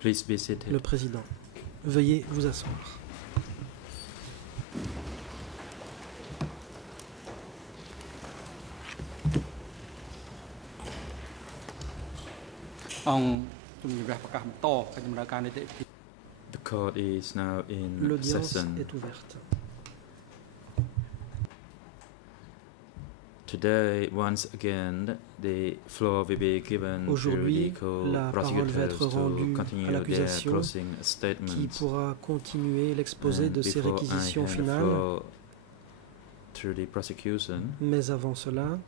Please be seated. Le président. Veuillez vous asseoir. The court is now in L'audience session. est ouverte. Today, once again, the floor will be given to Aujourd'hui, the la parole va être co-prosecutors to rendue à continue their l'accusation closing qui statements. pourra continuer l'exposé And de ses before I réquisitions hand the finales. floor to the prosecution, Mais avant cela,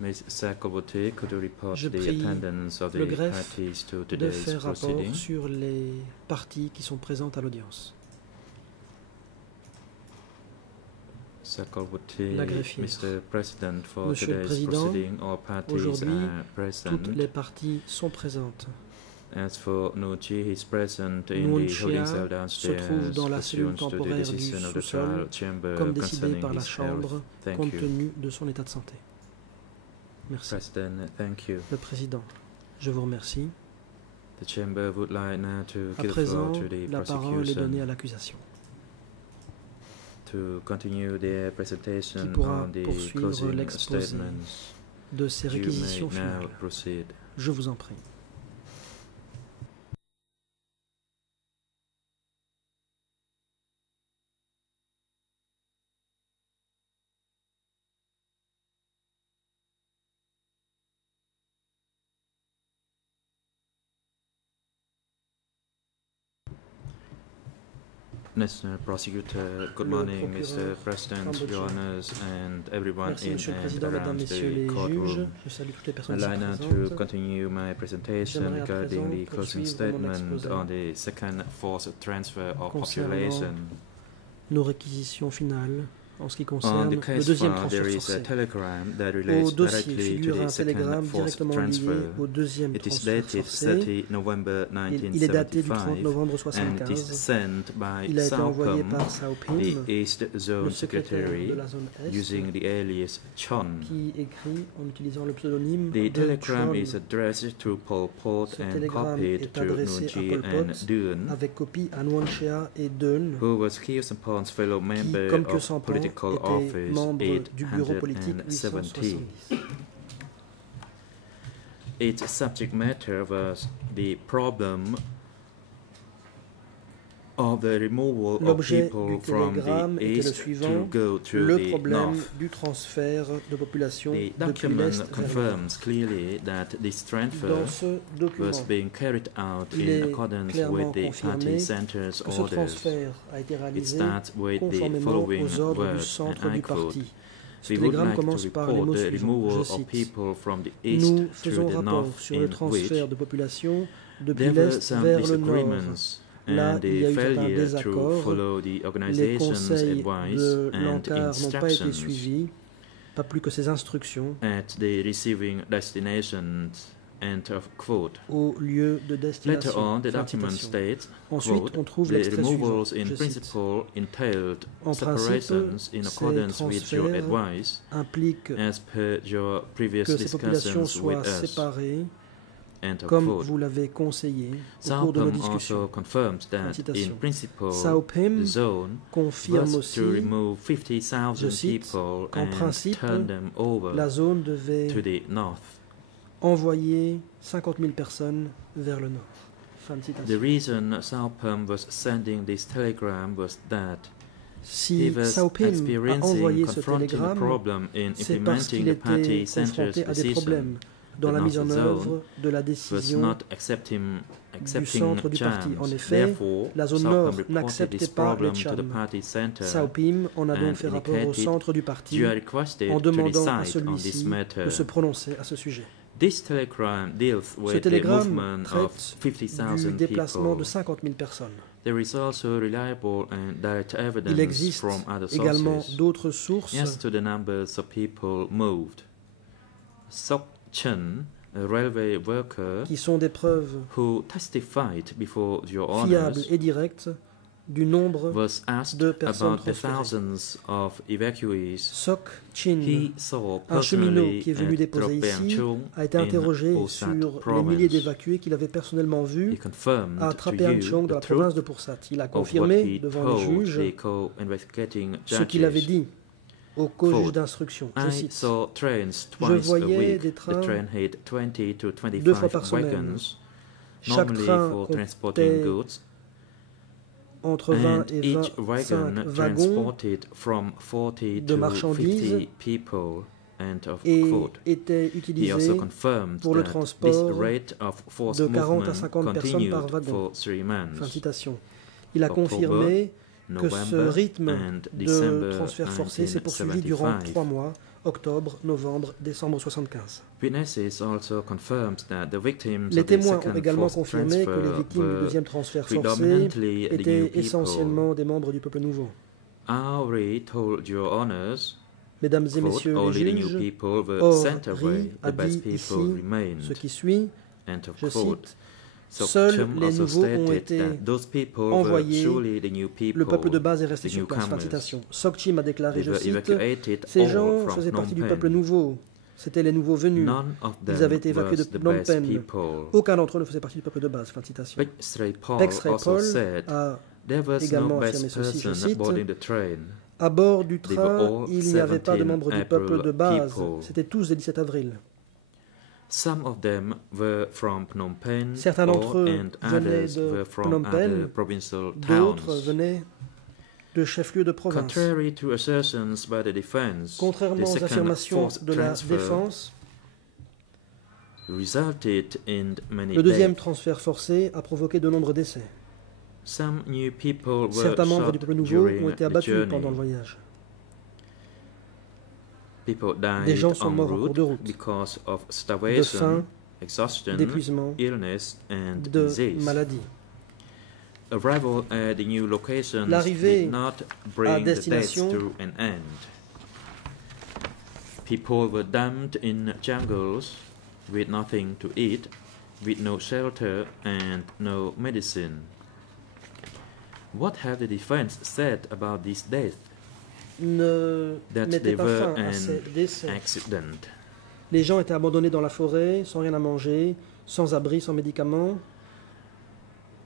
Ms. Sakobote, could you report je the prie attendance of le the greffe parties to de today's faire rapport proceeding? sur les parties qui sont présentes à l'audience. Sakobote, La greffière. Mr. President, for Monsieur le today's Président, proceeding, all parties aujourd'hui, are present. toutes les parties sont présentes. As for Nuchi, he is present in Nuon the holding Chia cell se downstairs trouve dans la cellule pursuant to the temporaire du decision of the sous-sol, trial chamber comme décidé concerning par la his Chambre, health. Thank compte you. tenu de son état de santé. Merci. President, thank you. Le Président, je vous remercie. The chamber would like now to À give the floor présent, to the la parole est donnée à prosecution l'accusation, to continue their qui presentation pourra on the poursuivre closing l'exposé statements. de ces You may réquisitions now finales. proceed. Je vous en prie. National Prosecutor, good Le morning, procureur Mr. President, Kambodscha. Your Honors, and everyone Merci, in Monsieur le and Président, Mesdames, around Messieurs the les juges. courtroom. Je salue toutes les personnes I'd ici like now to présentes. continue my presentation J'aimerais à regarding présent the closing poursuivre mon statement exposé on the second forced transfer of concernant population. Nos réquisitions finales en ce qui On concerne the le case deuxième file, transfert there is a forcé. telegram that Au relates dossier directly to figure the un second télégramme forced directement transfer. lié au deuxième It is transfert dated forcé. 30 November Il est daté du 30 1975 novembre and it is 1975. sent by Il a été envoyé Saupam, par Saupim, the East Zone le secrétaire Secretary, de la zone Est, using the alias Chon. qui écrit en utilisant le pseudonyme The de telegram Chon. is addressed to Pol Pot Ce and télégramme copied est to adressé à Nuji Pol and Pot Dun, avec copie à Nuon Chea et Deun, who was Khieu Samphan's fellow qui, member comme Khieu of Samphan, political était office membre du bureau politique 870. 870. Its subject matter was the problem of the removal of L'objet people du from télégramme the était le east to suivant, go to le the problème north. du transfert de population The depuis document l'Est vers le confirms Nord. clearly that this transfer Dans ce document, was being carried out il in est accordance clairement with the confirmé party center's que ce orders. transfert a été It réalisé starts with the conformément following aux ordres du words, centre and I du quote, parti. Ce "We would télégramme like to commence par les mots report the suivants, removal je of cite. people from the east Nous to faisons the rapport north sur le in which transfert de population depuis there were l'Est some vers le Nord. disagreements Là, and il y a the eu certains failure to désaccords. follow the Les organization's conseils advice de and l'encart n'ont pas été instructions suivis, pas plus que ses instructions, at the receiving destinations." End of quote. au lieu de Later destination. on, the Fin de document citation. states, Ensuite, quote, on trouve "The l'extrait suivant, removals in je cite. principle entailed En principe, separations in ces accordance with your transferts advice implique as per your previous que ces populations discussions with soient us." séparées, End of comme quote. vous l'avez conseillé au cours de nos Saupam discussions. also confirms Fin de that in citation. principle Saupim the zone confirme was aussi, to remove 50,000 je cite, people qu'en and principe, turn them over la zone devait to the north. envoyer 50 000 personnes vers le nord. Fin de The citation. reason Saupam was sending this telegram was that he Si was Saupim a experiencing envoyé ce confronting a télégramme, problem in c'est parce implementing qu'il the party était center's confronté à des decision problèmes dans la The mise en North œuvre Zone de la was décision not accepting centre du parti. charms. En effet, Therefore, la zone Saupam nord reported n'acceptait this pas les problem to the charms. party center. Saupim en a and donc fait rapport au indicated, centre du parti You are requested en to demandant à decide on this celui-ci matter. de se prononcer à ce sujet. This telegram deals Ce with the télégramme movement of traite 50,000 du déplacement de people. 50 000 personnes. There is also reliable and direct Il evidence existe from other également sources d'autres sources as to the numbers of people moved. Sok Chen, a railway worker qui sont des preuves who testified before your fiables honors, et directes du nombre was asked de personnes about the transférées. thousands of evacuees. Sok Chin, He saw un cheminot personally qui est venu at déposer ici, Tropianchung a été in interrogé Pursat sur les province. milliers d'évacués qu'il avait personnellement He vus confirmed à to Trapeanchong you dans la the province de truth Pursat. Il a of what confirmé he devant les told juges the co-investigating ce qu'il avait judges. dit au co-juge Quote, d'instruction. Je I cite, saw trains Je twice a voyais week. des The trains train had 20 to 2 fois 25 par semaine. wagons, Chaque normally train for transporting comptait goods, entre 20 and et each 25 wagon wagons transported from 40 de to marchandises 50 people and of et food. était He utilisé also confirmed pour le that this transport rate of forced de 40 à movement 50 personnes par continued wagon. for 3 Fin de months, citation. Il a October, confirmé que ce November rythme and de December transfert forcé s'est poursuivi durant 1975. 3 mois, octobre, novembre, décembre 75. Witnesses also confirmed that the victims Les of the témoins ont second également forced confirmé que les transfer victimes du were deuxième transfert forcé predominantly the new étaient people. essentiellement des membres du peuple nouveau. I already told your honors, Mesdames et quote, messieurs les only the new juges, people were Or sent away, a the best dit people ici remained. ce qui suit, End of je quote. cite, So Seuls Chum les also nouveaux ont stated été that those people were envoyés, truly the new people, le peuple de base est resté the sur place. Fin de newcomers. citation. Sok Chim a déclaré, They je were cite, evacuated ces all gens from faisaient Phnom partie du Penh. peuple nouveau. C'étaient les nouveaux venus. None of Ils them avaient été évacués de was the Phnom best Penh. people. Aucun d'entre eux ne faisait partie du peuple de base. Fin de citation. Pexrey Paul Pexrey also Paul said a there was également no affirmé best ceci, je person cite, boarding the train. à bord du They were train, all il n'y avait pas de 17 membres du April peuple de base. people. C'était tous des 17 avril. Some of them were from Phnom Penh, Certains d'entre eux and venaient others de were from Phnom Penh, other provincial d'autres towns. venaient de chefs-lieux de province. Contrary to assertions by the defense, Contrairement the aux second affirmations forced de la transfer défense, resulted in many le deuxième deaths. transfert forcé a provoqué de nombreux décès. Some new people were Certains membres du shot peuple nouveau during ont été the abattus journey. pendant le voyage. People Des died gens sont en morts en cours route de route, because of de starvation, faim, exhaustion, d'épuisement, illness, and de disease. maladie. Arrival at the new locations L'arrivée did not à bring the deaths destination to an end. People were dumped in jungles with nothing to eat, with no shelter and no medicine. What have the defense said about these deaths? ne That mettait they pas were fin à an ces décès. accident. Les gens étaient abandonnés dans la forêt, sans rien à manger, sans abri, sans médicaments.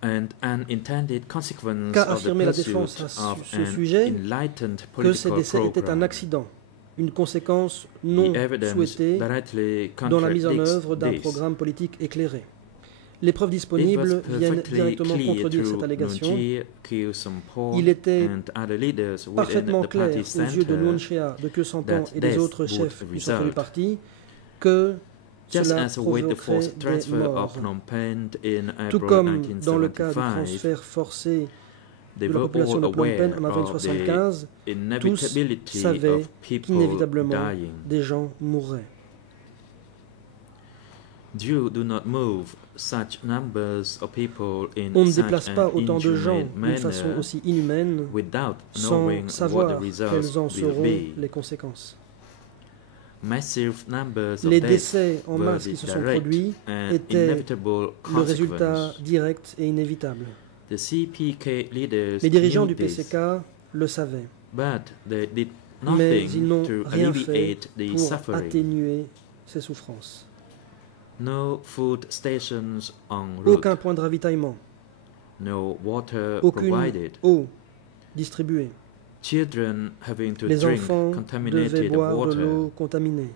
And unintended consequence Qu'a of the affirmé la pursuit défense à of ce an sujet enlightened que ces political décès étaient un program. accident, une conséquence non The evidence souhaitée directly dans la mise en contradicts œuvre d'un this. programme politique éclairé. Les preuves It was disponibles viennent perfectly directement clear contredire through cette allégation. Nunchi, Khieu Samphan Il était and other leaders within parfaitement the clair party aux yeux de center Nguyen Chea, de Khieu Samphan that et des death autres would chefs du centre du result. parti que Just cela as with the provoquerait forced des transfer of morts. Phnom Penh in Tout April comme dans le cas du 1975, transfert forcé they de la were population all de Phnom Penh aware en avril of the 1975, inevitability savaient of people qu'inévitablement dying. des gens mourraient. You do not move such numbers of people in On ne such déplace an pas autant de gens inhumane d'une façon manner aussi inhumaine without sans knowing what savoir the results quelles en will seront be. les conséquences. Massive numbers of Les deaths décès en were masse qui the se sont direct produits and étaient inevitable le résultat consequence. direct et inévitable. The CPK leaders Les dirigeants knew du this, PCK le savaient, but they did mais ils nothing n'ont to rien fait alleviate the pour suffering. atténuer ces souffrances. No food stations en route, Aucun point de ravitaillement, no water aucune provided. eau distribuée. Children having to Les drink enfants devaient contaminated boire de water. l'eau contaminée.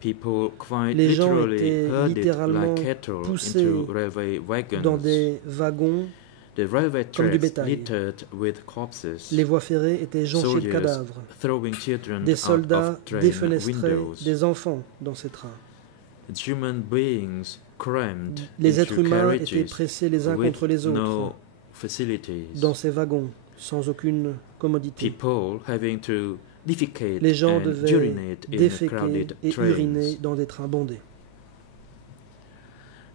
People quite Les gens literally étaient herded littéralement like cattle poussés into railway wagons. dans des wagons. The railway comme du tracks bétail. littered with corpses. Les voies ferrées étaient jonchées de Soldiers cadavres. throwing children Des out soldats of train défenestraient windows. des enfants dans ces trains. Human beings crammed Les êtres into humains carriages étaient pressés les uns with contre les autres no facilities. dans ces wagons, sans aucune commodité. People having to defecate Les gens and devaient urinate in déféquer crowded et trains. uriner dans des trains bondés.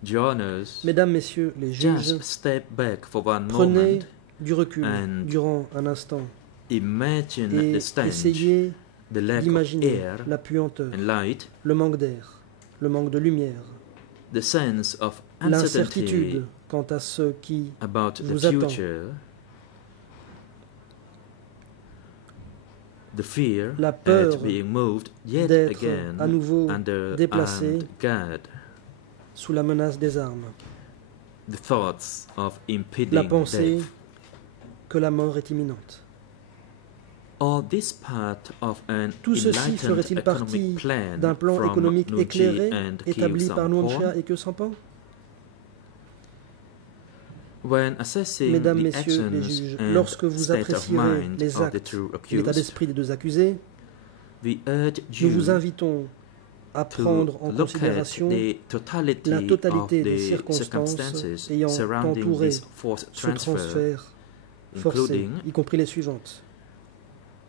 Journals, Mesdames, Messieurs les juges, just step back for one prenez moment du recul and durant un instant imagine et the stench, essayez the lack of d'imaginer air la puanteur, and light, le manque d'air, le manque de lumière, the sense of uncertainty l'incertitude quant à ce qui about the vous attend. future, the fear La peur at being moved yet d'être again à nouveau under déplacé armed guard, sous la menace des armes. the thoughts of La impending pensée death. que la mort est imminente. All this part of an Tout ceci enlightened ferait-il partie economic plan d'un plan from économique Nuji éclairé and établi par Kiyosaki? Nuoncha et Kyosampan? When assessing Mesdames, the Messieurs les actions juges, and lorsque vous state of apprécierez mind les of the actes two et l'état accused, d'esprit des deux accusés, we urge nous vous you invitons à to prendre en look at considération the totality la of totalité des the circonstances circumstances ayant surrounding entouré this forced ce transfer, transfert forcé, including y compris les suivantes.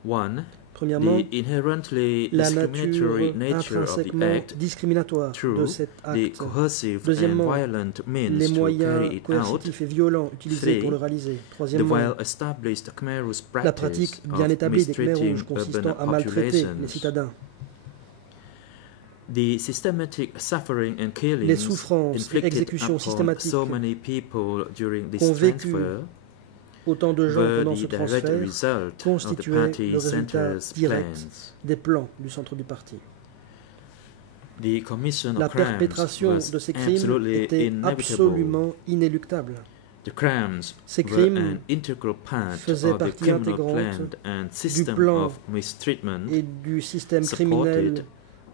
one, Premièrement, the inherently la discriminatory nature nature of the intrinsèquement act. discriminatoire de Two, cet the acte. coercive and Deuxièmement, violent Les means to carry moyens it out. coercitifs et violents utilisés Three, pour le réaliser. The Troisièmement, well-established Khmer Rouge la practice pratique bien of établie des Khmer mistreating Rouges consistant urban à maltraiter les populations. citadins. The systematic suffering and killings Les souffrances et inflicted exécutions upon systématiques so many people during this qu'ont vécu transfer autant de gens were pendant the ce direct transfert result of the constituaient le party résultat center's direct plans. des plans du centre du parti. The commission La of crimes perpétration was de ces crimes absolutely était inevitable. absolument inéluctable. The crimes Ces were crimes an integral part faisaient of the partie criminal intégrante plan and system plan of mistreatment Et du système criminel supported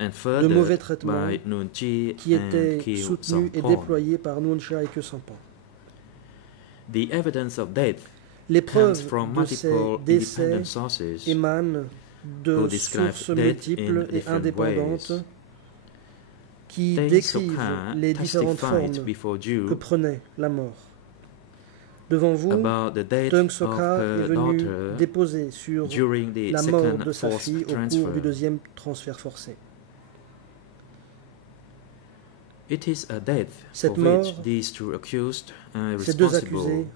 and de mauvais furthered traitement by Nuonji qui and était Kyo soutenu et Sampon. déployé par Nuoncha et Kyosampan. The evidence of death Les comes preuves from de ces multiple décès independent sources émanent de who describe sources death multiples in et different indépendantes ways. qui Deng décrivent Soka les différentes testified formes before que you prenait la mort. Devant vous, about the death Deng of Soka est her venu daughter déposer sur during the la mort second de sa forced fille au transfer. cours du deuxième transfert forcé. It is a death Cette for mort, which these two accused are Ces deux responsible. accusés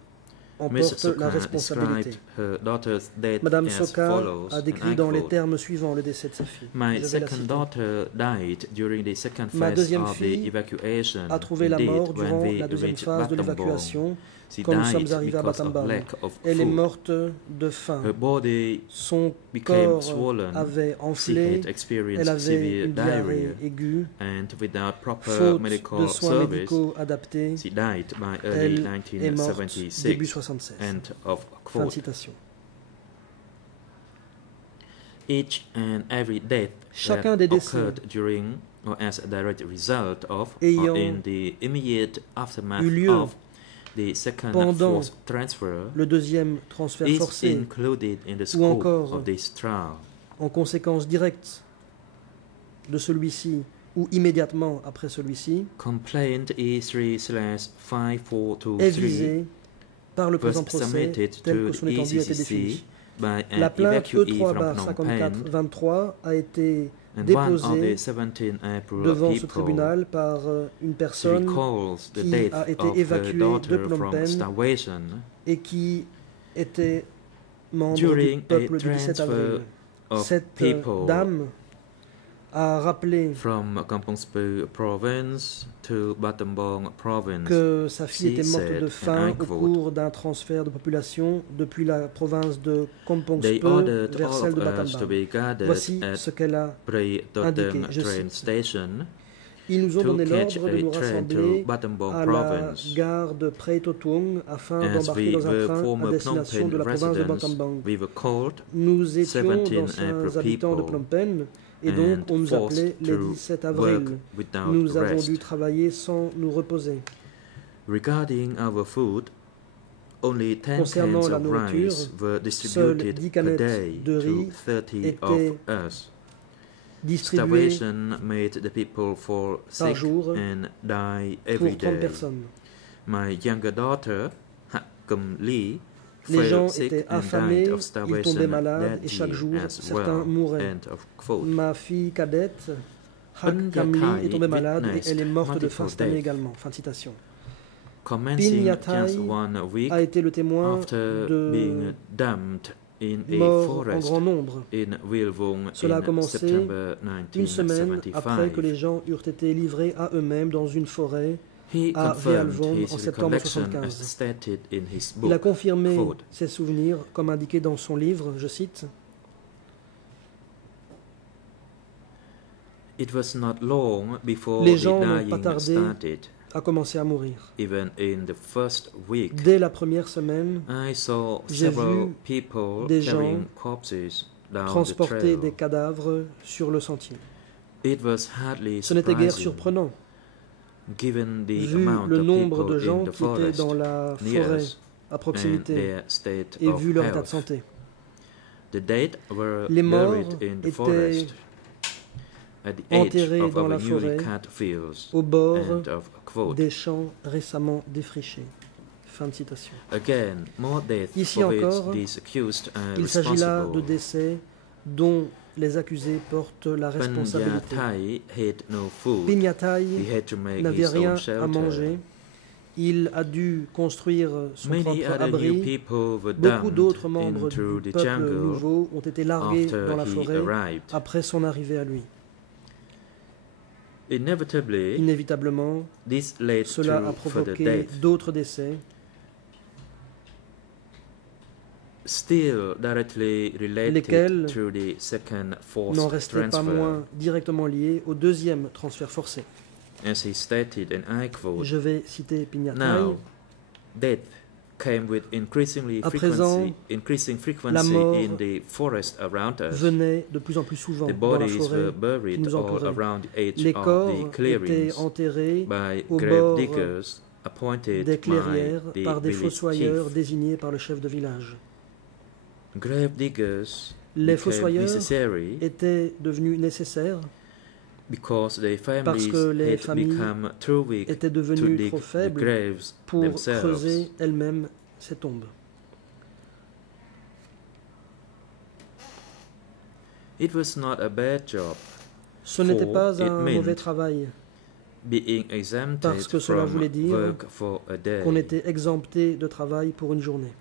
en Ms. portent la Soka responsabilité. described her daughter's death Madame as Soka follows, a and décrit I dans les quote, termes suivants le décès de sa fille. My Je vais la second citer. daughter died during the second Ma phase deuxième of the fille evacuation. a trouvé la Indeed, mort when durant we la deuxième reached phase de Battambang, l'évacuation she quand nous died sommes arrivés à because of Battambang. lack of Elle est food. morte de faim. Her body Son became corps swollen. avait She enflé. had experienced Elle avait severe une diarrhée diarrhea, aiguë. and without proper Faute de medical soins service, médicaux adaptés, she died by early elle est morte 1976. début 76. End of Fin de quote. citation. Each and every death Chacun that des décès occurred during or as a direct result of ayant or in the immediate aftermath eu lieu of the second pendant forced transfer le deuxième transfert is forcé, included in the ou scope encore of this trial. en conséquence directe de celui-ci ou immédiatement après celui-ci, Complaint est E3/5423 visé par le présent was procès submitted tel to que son étendue a été défini. ECCC by La an plainte evacuee from Phnom Penh, E3/54-23 a été and one of the déposée 17 April devant ce people tribunal par une personne recalls the qui death a été of her évacuée de daughter Phnom from Penh starvation et qui était membre during du peuple a du 17 avril. transfer of Cette people dame a rappelé from Kampong Speu province to Battambang province. que sa fille She était morte said, de and faim I au quote, cours d'un transfert de population depuis la province de Kampong They Speu ordered vers all celle de of us to Battambang. be gathered Voici at ce qu'elle a Pre-Totem indiqué, je train cite. station Ils nous ont to donné catch l'ordre de nous a train to rassembler Battambang à la province. gare de Pretotung afin As d'embarquer we dans un were train à former Phnom destination Penh de la province de residents, Battambang. we were called Nous étions 17 d'anciens April habitants de people Phnom Penh et donc and on nous forced appelait les to 17 work avril. without Nous avons rest. dû travailler sans nous reposer. Regarding our food, only 10 Concernant cans la of nourriture, rice were seules distributed 10 per canettes day de to riz 30 étaient of us. Distribués Starvation made the people fall par sick jour and die pour every 30 day. personnes. My younger daughter, Ha Kum Lee, Les fell gens sick étaient and affamés, died of ils starvation tombaient malades that et chaque year jour as certains well. mouraient. End of quote. Ma fille cadette, Hak Pin Kam Yatai Lee, est tombée malade et witnessed elle est morte de multiple faim cette année deaths. également. Fin de citation. Commencing Yatai just 1 week A été le témoin after de being dumped in a morts en forest grand nombre. in Wilvung Cela a in commencé September Une semaine après que 1975. les gens eurent été livrés à eux-mêmes dans une forêt. He à confirmed Vealvong his en septembre recollection 75. as stated in his Il a book. confirmé Quote, ses souvenirs comme indiqué dans son livre, je cite, It was not long before Les the gens n'ont pas dying tardé started. à commencer à mourir. Even in the first week, Dès la première semaine, I saw j'ai several vu people des carrying gens corpses down the transporter des trail. cadavres sur le sentier. It was hardly Ce n'était guère surprising, surprenant, given the vu amount le of nombre people de gens in the qui étaient forest dans la near forêt us à and proximité their state et of vu leur état de health. santé. The dead were Les morts buried in the étaient forest at the enterrés edge of dans our la newly forêt, cut fields. au bord End of quote. des champs récemment défrichés. Fin de citation. Again, more deaths Ici for which encore, these accused are Il s'agit là de responsible. décès dont les accusés portent la responsabilité. Panyatai had no food. He Pinyatai had to make n'avait his rien own à shelter. manger. Il a dû construire son Many propre other new abri. people were Beaucoup dumped d'autres membres into du the peuple jungle nouveau ont été largués after dans la he forêt arrived. après son arrivée à lui. Inevitably, Inévitablement, this led cela a to further provoqué death. d'autres décès, Still directly related Lesquels to the second forced n'en restaient pas transfer, moins directement liés au deuxième transfert forcé. as he stated, and I quote, Je vais citer Pinyatai. "Now, death came with À présent, increasing la frequency mort in the forest around us. venait de plus en plus souvent The dans la bodies forêt were buried nous all entourait. around the edge Les of corps the étaient clearings enterrés by au grave bord diggers appointed des by clairières the par des village fossoyeurs chief. désignés par le chef de village. Grave diggers Les became fossoyeurs necessary étaient devenus nécessaires because their parce families que les had familles become too weak étaient to devenues dig trop the faibles graves pour themselves. creuser elles-mêmes ces tombes. It was not a bad job, Ce n'était For pas it un meant mauvais travail being exempted parce que cela from voulait dire work for a day. qu'on était exempté de travail pour une journée.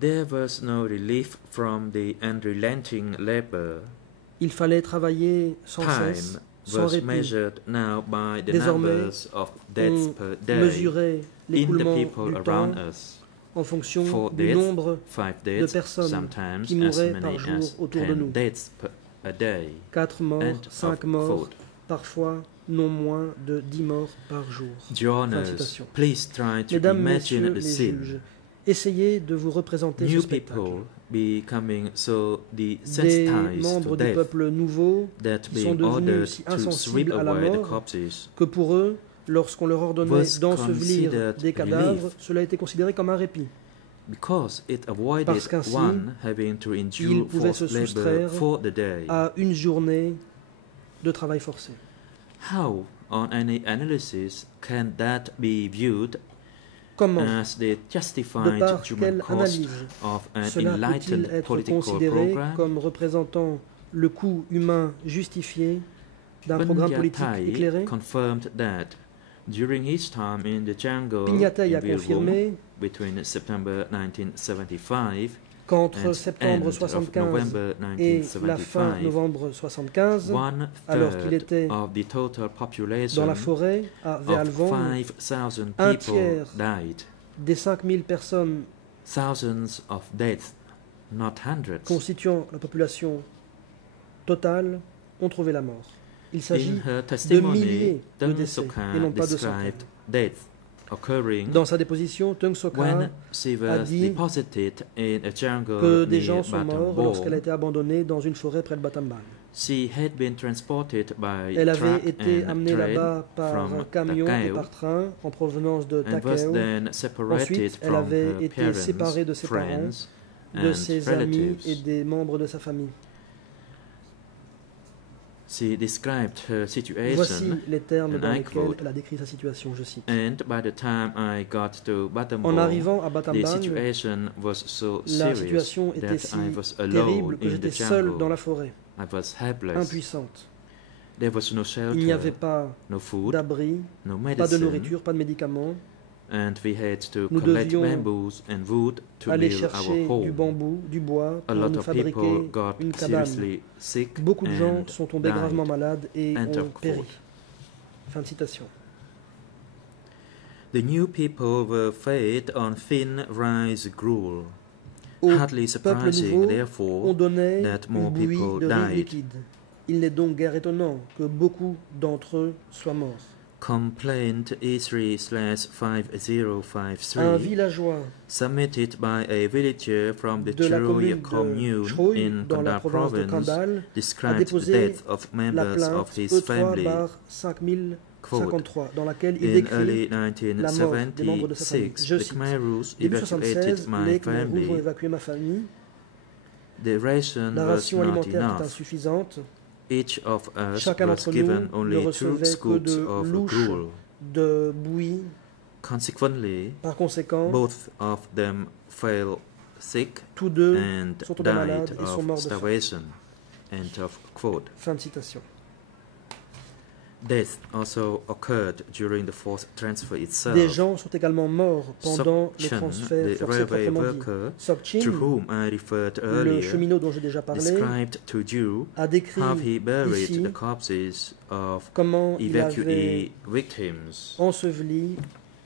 There was no relief from the unrelenting labor. Il fallait travailler sans cesse, Time sans was répit. measured now by the Désormais, numbers of deaths On per day mesurait in the l'écoulement people du temps around us. en fonction For du death, nombre 5 de deaths, personnes sometimes qui as mouraient many par jour as autour de 10 nous. deaths a day. 4 morts, End 5 of morts, quote. parfois non moins de 10 morts par jour. Journals, citation. please try to Mesdames, imagine Messieurs the les scene. juges, essayez de vous représenter ce New spectacle. people becoming so Des desensitized membres to du death peuple nouveau that qui sont being ordered devenus si to sweep insensibles à la away the mort corpses que pour eux, lorsqu'on leur ordonnait was d'ensevelir considered des cadavres, relief. cela était considéré comme un répit. because it avoided Parce qu'ainsi, one having to ils endure pouvaient se forced labor soustraire for the day. à une journée de travail forcé. How, on any analysis, can that be viewed Comment, as the de justified par human quelle cost analyse, of an cela peut-il enlightened être political considéré program? comme représentant le coût humain justifié d'un programme politique Panyatai éclairé? confirmed that during his time in the jungle Pinyatai in a Virgo, confirmé between September 1975 qu'entre and septembre end of 75 November et la fin 1975, novembre 75, one alors qu'il third était of the total population dans la forêt à of Vealvan, 5,000 un people tiers died. des 5000 personnes Thousands of deaths, not hundreds. constituant la population totale ont trouvé la mort. Il s'agit In her de testimony, milliers de Tung décès Soka et non pas de centaines. described deaths occurring Dans sa déposition, Tung Soka when she a was dit deposited in a jungle que des near gens sont morts lorsqu'elle a Batambo. été abandonnée dans une forêt près de Batamban. She had been transported by Elle avait truck été and amenée train là-bas par from camion et Takeo par train en provenance de and was Takeo. then separated Ensuite, elle from avait her été parents, séparée de ses parents, friends, de and ses amis et relatives. des membres de sa famille. She described her Voici situation, les termes and dans I lesquels quote, elle a décrit sa situation, je cite. and by the time I got to En Batambo, arrivant à the Batamban, situation was so la serious situation était that si I was terrible alone que in j'étais the seul dans jungle. la forêt, I was helpless. impuissante. There was no Il n'y avait shelter, pas no food, d'abri, no pas de medicine, nourriture, pas de médicaments. and we had to Nous collect devions bamboos and wood to Aller build chercher our du home. bambou, du bois A pour lot nous of people fabriquer got une cabane. seriously sick Beaucoup de gens and sont tombés died. gravement malades et End ont of péri. quote. Fin de citation. The new people were fed on thin rice gruel. Au Hardly peuple surprising, nouveau, on therefore, donnait that une more bouillie people de riz died. liquide. Il n'est donc guère étonnant que beaucoup d'entre eux soient morts. Complaint Un E3/5053 villageois submitted by a villager from the de la Chrouille commune de commune Chrouille, in dans la Kandal province de province Kandal, a described the déposé death of la members of plainte his family. E3/5053, dans laquelle il In décrit early la mort des membres de sa famille. 1976, Je the cite, Khmer Rouge début evacuated 1976, my les Khmer Rouges ont family. évacué ma famille. The ration La was ration not alimentaire est enough. insuffisante. Each of us Chacun was d'entre given nous ne only 2 recevait que scoops de of louches gruel. de bouillie. Consequently, Par conséquent, both of them fell sick tous deux and sont tombés malades died et sont morts of de faim. starvation. End of quote. Fin de citation. Death also occurred during the forced transfer itself. Des gens sont également morts pendant Sok le Chen, transfert the forcé railway proprement dit. worker Sok to Chin, whom I referred le earlier, cheminot dont j'ai déjà parlé, described to you a décrit how he buried ici the corpses of comment il avait evacuee victims. enseveli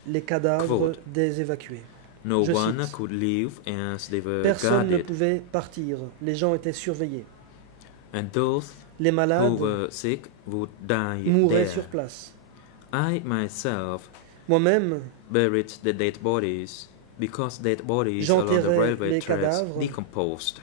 les cadavres Quote. des évacués. No Je one cite, could leave as they were Personne ne guarded, pouvait partir, les gens étaient surveillés. and those Les who malades were sick would die mouraient there. sur place. I myself Moi-même, buried the dead bodies because dead bodies along the j'enterrais railway les tracks cadavres decomposed.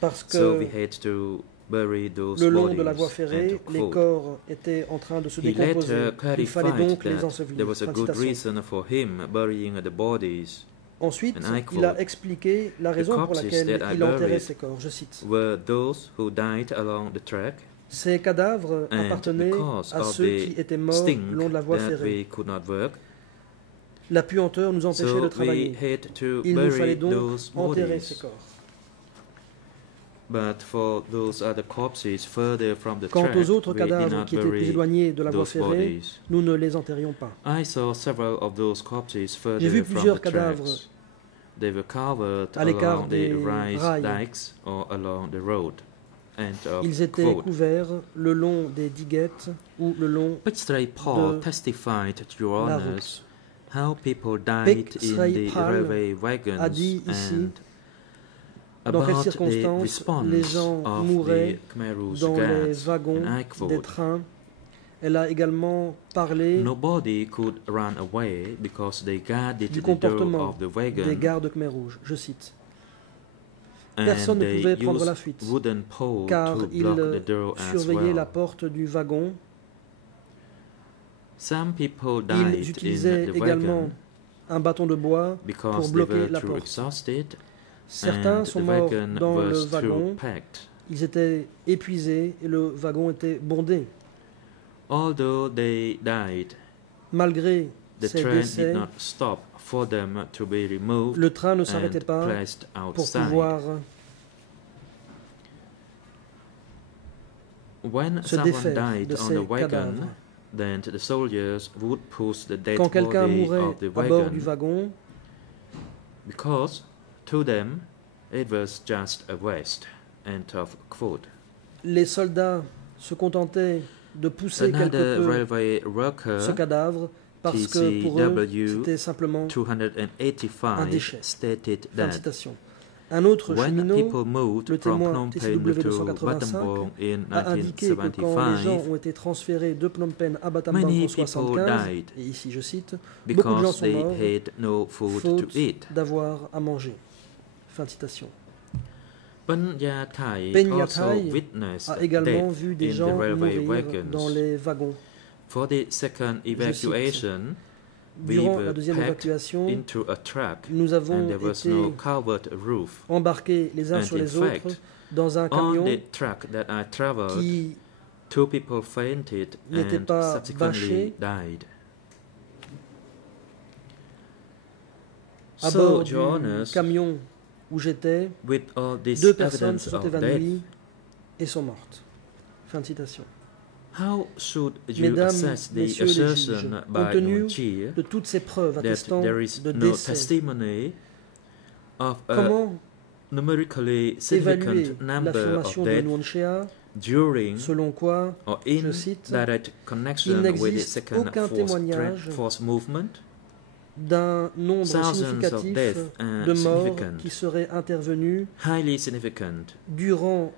parce So we que had to bury those le long bodies. de la voie End ferrée, of les quote. corps étaient en train de se He décomposer. later Il fallait clarified donc les that ensevelir. there was a Fin de good citation. reason for him burying the bodies Ensuite, And I il a quote, expliqué la raison pour corpses laquelle that I il enterrait buried ses corps. Je cite. were those who died along the track Ces cadavres and appartenaient because à of ceux the qui étaient morts stink le long de la voie that ferrée. we could not work. La puanteur nous empêchait So de we travailler. had to Il nous fallait bury donc those enterrer ces bodies. corps. But for those other corpses further from the Quant track, aux autres we did cadavres not qui étaient plus bury éloignés de la voie those ferrée, bodies. nous ne les enterrions pas. I saw several of those corpses J'ai further vu from plusieurs the cadavres tracks. They were covered à l'écart along des the rails rails. dikes or along the road. End of Ils étaient quote. couverts le long des diguettes ou le long Pixray Paul de testified to your la honors how people died in Pixray the Paul railway wagons a dit ici and dans quelles about the circonstances response les gens of mouraient the Khmer Rouge dans les guards. wagons And I des quote, trains. Elle a également parlé nobody could run away because they guarded du the door comportement of the des wagon gardes Khmer Rouge. Je cite. and Personne ne they pouvait prendre used la fuite wooden pole car to ils block the door as surveillaient la well. porte du wagon. Some people Ils died utilisaient in the également wagon un bâton de bois pour because they bloquer were la too porte. exhausted Certains and sont the morts wagon dans le was too wagon. packed. Ils étaient épuisés et le wagon était bondé. Although they died, Malgré the ces train décès, did not stop for them to be removed le train ne s'arrêtait and pas placed pour outside. pouvoir When se someone défaire died de on ces the wagon, cadavres. then the soldiers would push the dead Quand quelqu'un body mourait of the à bord du wagon wagon, because to them it was just a waste. End of quote. les soldats se contentaient de pousser quelque Another peu railway ce worker, cadavre parce que pour eux, TCW c'était simplement un 285, déchet. stated Fin de that citation. Un autre when cheminot people moved le from témoin Phnom Penh TCW to 285 Battambang in a indiqué que quand les gens 1975, ont été transférés de Phnom Penh à Battambang en many people 1975, died et ici je cite, beaucoup de gens because sont they morts had no food to faute eat. d'avoir à manger. Fin de citation. Panya Thai Penya also Thai witnessed a également death vu des in the gens railway mourir dans wagons. les wagons. For the second evacuation, we Durant la were deuxième packed évacuation, into a truck nous avons and there was été no covered roof. embarqués les uns And sur in les fact, autres dans un On camion the truck that I traveled, qui 2 people fainted n'était and pas subsequently bâché. died. à So, bord du Johannes, camion où j'étais, with all this 2 personnes evidence se sont of death, évanouies et sont mortes. Fin de citation. how should you Mesdames, assess the messieurs les juges, assertion compte by tenu Nunchi de toutes ces preuves that attestant there is de no décès, testimony of a comment numerically évaluer significant number of l'affirmation de deaths Nwonchea during selon quoi, or je in cite, direct il connection with the n'existe second aucun témoignage force movement? d'un nombre Thousands of significatif deaths de morts significant, qui seraient intervenus highly significant, durant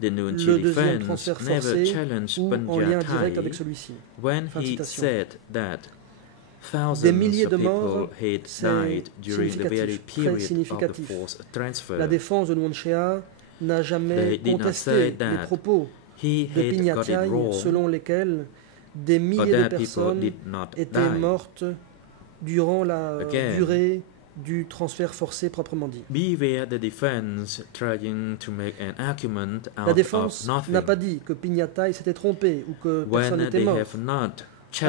The Nunchi le deuxième defense transfert never forcé challenged ou en lien direct Pandiatai avec celui-ci. when Fin de he citation. said that Des thousands milliers of de people morts, had c'est died during the very significatif, très period of the significatif. forced transfer. La défense de Nuanchea n'a jamais They did not contesté say les that propos He de had got it Pignataï wrong, selon lesquels des or milliers de that people personnes did not étaient die. mortes durant la Again. durée du transfert forcé proprement dit. Beware the defense trying to make an argument La out of défense n'a pas nothing dit que Pignataï s'était trompé ou que personne when n'était they mort. have not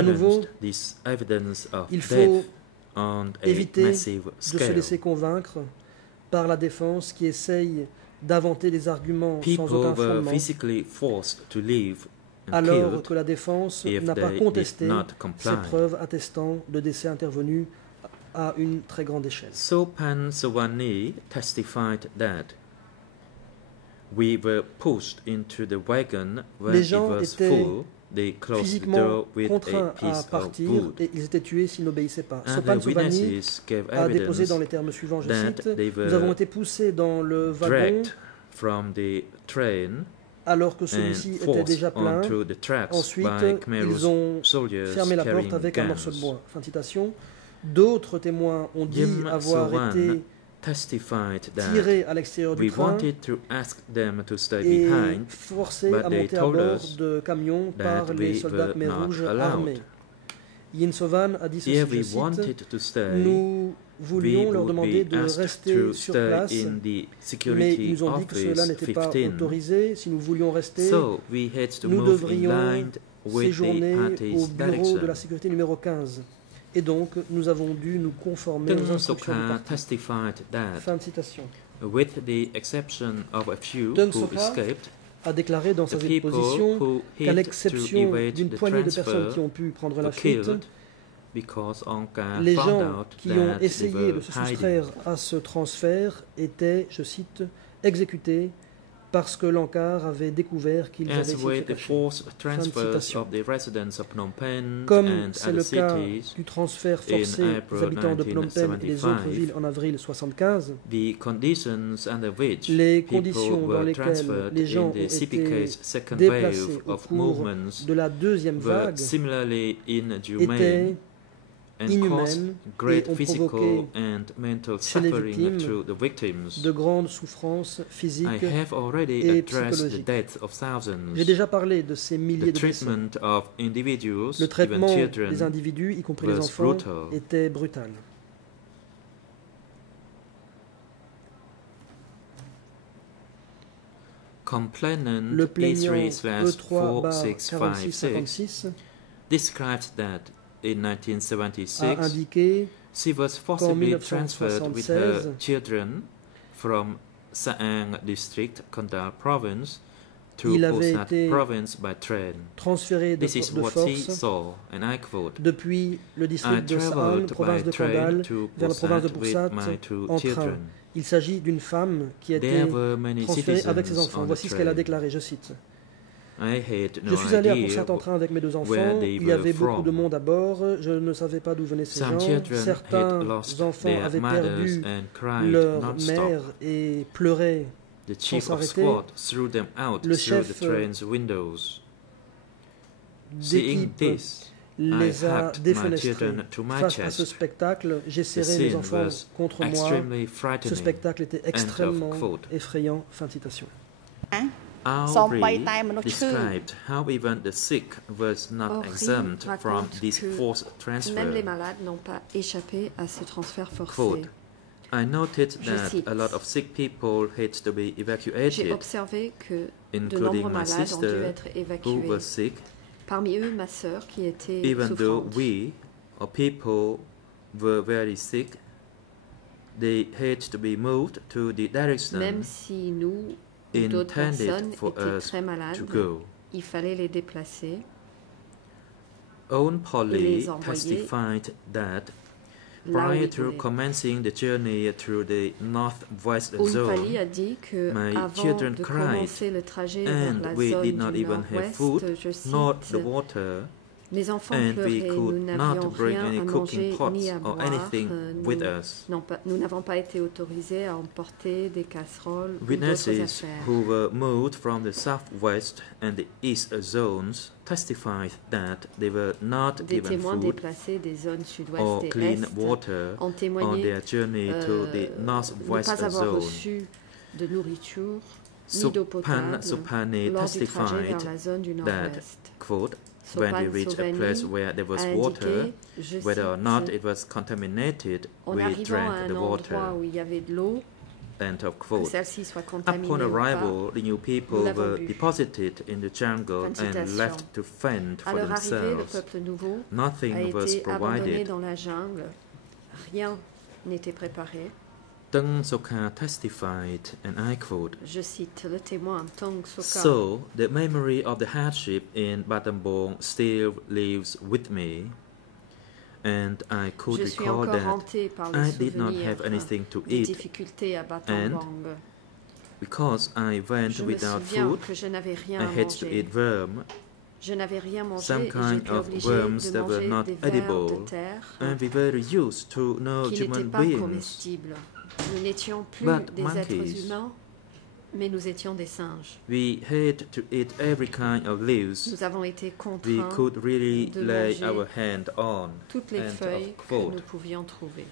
nouveau, challenged this evidence of il death faut on a éviter massive de se scale. laisser convaincre par la défense qui essaye d'inventer des arguments sans People aucun were fondement, physically forced to leave and alors killed que la défense if n'a pas they contesté did not ces comply. preuves attestant de décès intervenus à une très grande échelle. Sopan Sawani testified that we were pushed into the wagon when Les it gens was étaient full. They closed the Physiquement door with a contraints à piece of partir wood. et ils étaient tués s'ils n'obéissaient pas. And Sopan the Sovani witnesses gave a déposé evidence dans les termes suivants, je that cite, they nous avons were été poussés dans le wagon dragged from the train alors que and celui-ci était forced déjà plein. onto the tracks Ensuite, by Khmer's ils ont soldiers fermé la carrying porte avec un guns. morceau de bois. Fin de citation. D'autres témoins ont dit Jim avoir Sowan été testified that tirés à l'extérieur du we train wanted to ask them to stay et behind, forcés but à they monter à told bord us de camions par that les we soldats were Khmer not rouges allowed. armés. Yin Sovan a dit ceci, If je we cite, wanted to stay, nous we voulions leur would demander be de asked rester to sur stay place, in the mais ils security nous ont dit que cela office n'était pas 15. autorisé. Si nous voulions rester, So we had to nous move in devrions line with the séjourner au party's bureau direction. de la sécurité numéro 15. Et donc, nous avons dû nous conformer aux Deng instructions du Soka parti. testified that, Fin de citation. with the exception of a few Deng who Soka escaped, A déclaré dans the sa people déposition who qu'à had to l'exception evade d'une the poignée de personnes transfer qui ont pu prendre la were fuite, killed because Angkar les found gens out qui ont that they essayé were de se hiding. soustraire à ce transfert étaient, je cite, exécutés parce que l'Ankar avait découvert qu'ils avaient As été with the cachés. forced transfers citation. of the residents of Phnom Penh Comme and c'est other le cas cities, du transfert forcé in des April habitants de Phnom Penh et des autres 1975, villes en avril 1975, the conditions under which les people conditions dans were lesquelles transferred les gens in ont the été CPK's second déplacés wave au of cours movements de la deuxième were vague similarly étaient inhumane and caused inhumaines great et ont physical provoqué and mental chez les suffering victimes to the victims. de grandes souffrances I physiques. have already et addressed the psychologiques. death of thousands, J'ai déjà parlé de ces the milliers de décès. treatment of individuals, Le even traitement children, des individus, y compris les was enfants, brutal. était brutal. Complainant Le plaignant E3/4656 E3-4656 described that in a 1976 indiqué she was qu'en forcibly transferred with her 1976, children from Saang district, Kandal province, to il avait Osat été province by train. transféré This is de what he force saw, and I quote, depuis le I district de Saan, traveled province by de train Kandal, to vers la province de Pusat with Pusat my two en train. children. Il s'agit d'une femme qui a été There were many transférée avec ses citizens enfants. on the Voici ce qu'elle a train. déclaré, je cite. I had Je no suis allé à idea Poussat en train avec mes deux enfants. where they Il y were avait beaucoup from. de monde à bord. Je ne savais pas d'où venaient ces Some gens. children Certains had lost enfants their avaient mothers perdu and cried leur non-stop. mère et pleuraient. The chief of s'arrêter. squad threw them out Le through chef the train's windows. d'équipe Seeing this, les a hugged my défenestrés. children to my Face à ce chest. spectacle, j'ai The serré mes scene enfants was contre moi. extremely Ce frightening. spectacle était extrêmement quote. effrayant. Fin de citation. សូមបី Auri តែមនុស្សឈឺ described how even the sick was not Henri exempt from raconte this que forced Même transfer. les malades n'ont pas échappé à ce transfert forcé. Quote, I noted Je that cite. a lot of sick people had to be J'ai evacuated, observé que de including nombreux my malades ont dû sister, être who évacués. was sick, Parmi eux, ma sœur qui était even though souffrante. we or people were very sick. They had to be moved to the direction Même si nous ou d'autres intended personnes for étaient us très malades, to go. il fallait les déplacer. Owen Et Polly les envoyer testified that Là où prior ils to voulaient. commencing the journey through the northwest Ounpali zone, a dit que My avant children de cried, commencer le trajet vers and la we zone did not du even have nord-ouest, food, je not cite, the water, Les enfants and we pleuraient, nous could n'avions not bring rien any à cooking manger pots ni à or boire. anything with us. Nous n'avons pas été autorisés à emporter des casseroles ou d'autres Witnesses affaires. who were moved from the southwest and the east zones testified that they were not Des given témoins food déplacés des zones sud-ouest or et clean est water ont on témoigné their journey to the ne northwest pas avoir zone. reçu de nourriture ni d'eau potable Supani lors du trajet vers testified la zone du that, nord-ouest. quote, when we Sopan reached a place where there was a water, indiqué, je whether or cite, not it was contaminated, en we arrivant à drank un the endroit water. où il y avait de l'eau, End of que quote. celle-ci soit Upon contaminée ou pas, arrival, the new people l'avons were bu. deposited in the jungle Fin de and citation. left to fend à for leur arrivée, le themselves. peuple nouveau a Nothing was été abandonné provided. dans la jungle, rien n'était préparé. Tung Soka testified, and I quote, Je cite le témoin Tong Soka. "So, the memory of the hardship in Battambang still lives with me, and I could Je suis recall encore that hanté par le I did not souvenir have anything to des eat difficultés à Battambang. because I went Je me without souviens food. que je n'avais rien I à had to manger. eat worm, Je n'avais rien mangé some et kind j'étais of obligé worms de that were manger not des vers de edible, terre and we were used to no qui n'étaient human pas beings. comestibles. Nous n'étions plus But des monkeys. êtres humains, mais nous étions des singes. We had to eat every kind of leaves Nous avons été we contraints could really de lay manger our hand on." toutes les End of feuilles que quote. nous pouvions trouver.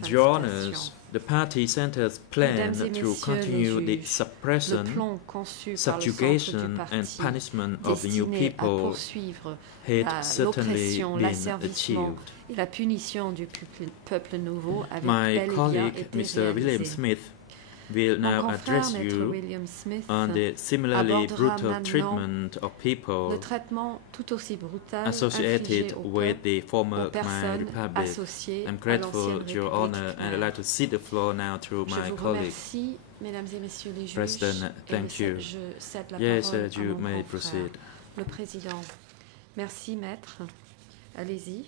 Fin de Your citation. Honours, the party centers plan Mesdames et to messieurs continue les the juges, suppression, Le plan conçu par le centre subjugation, du and parti punishment of the new destiné à people poursuivre had certainly l'oppression, been l'asservissement achieved. et la punition du peuple nouveau avait My bel et bien colleague, été Mr. William réalisé. Smith, will Mon now confrère, address Maître you William Smith, on the similarly abordera brutal maintenant treatment of people le traitement tout aussi brutal associated infligé au with peuple, the former aux Khmer personnes Republic. associées I'm à grateful l'ancienne to your République honor and I'd khmère. like to cede the floor now to Je my vous colleague. remercie, mesdames et messieurs les juges. President, et thank you. je cède la Yes, parole à you mon may confrère, proceed. le président. Merci, maître. Allez-y.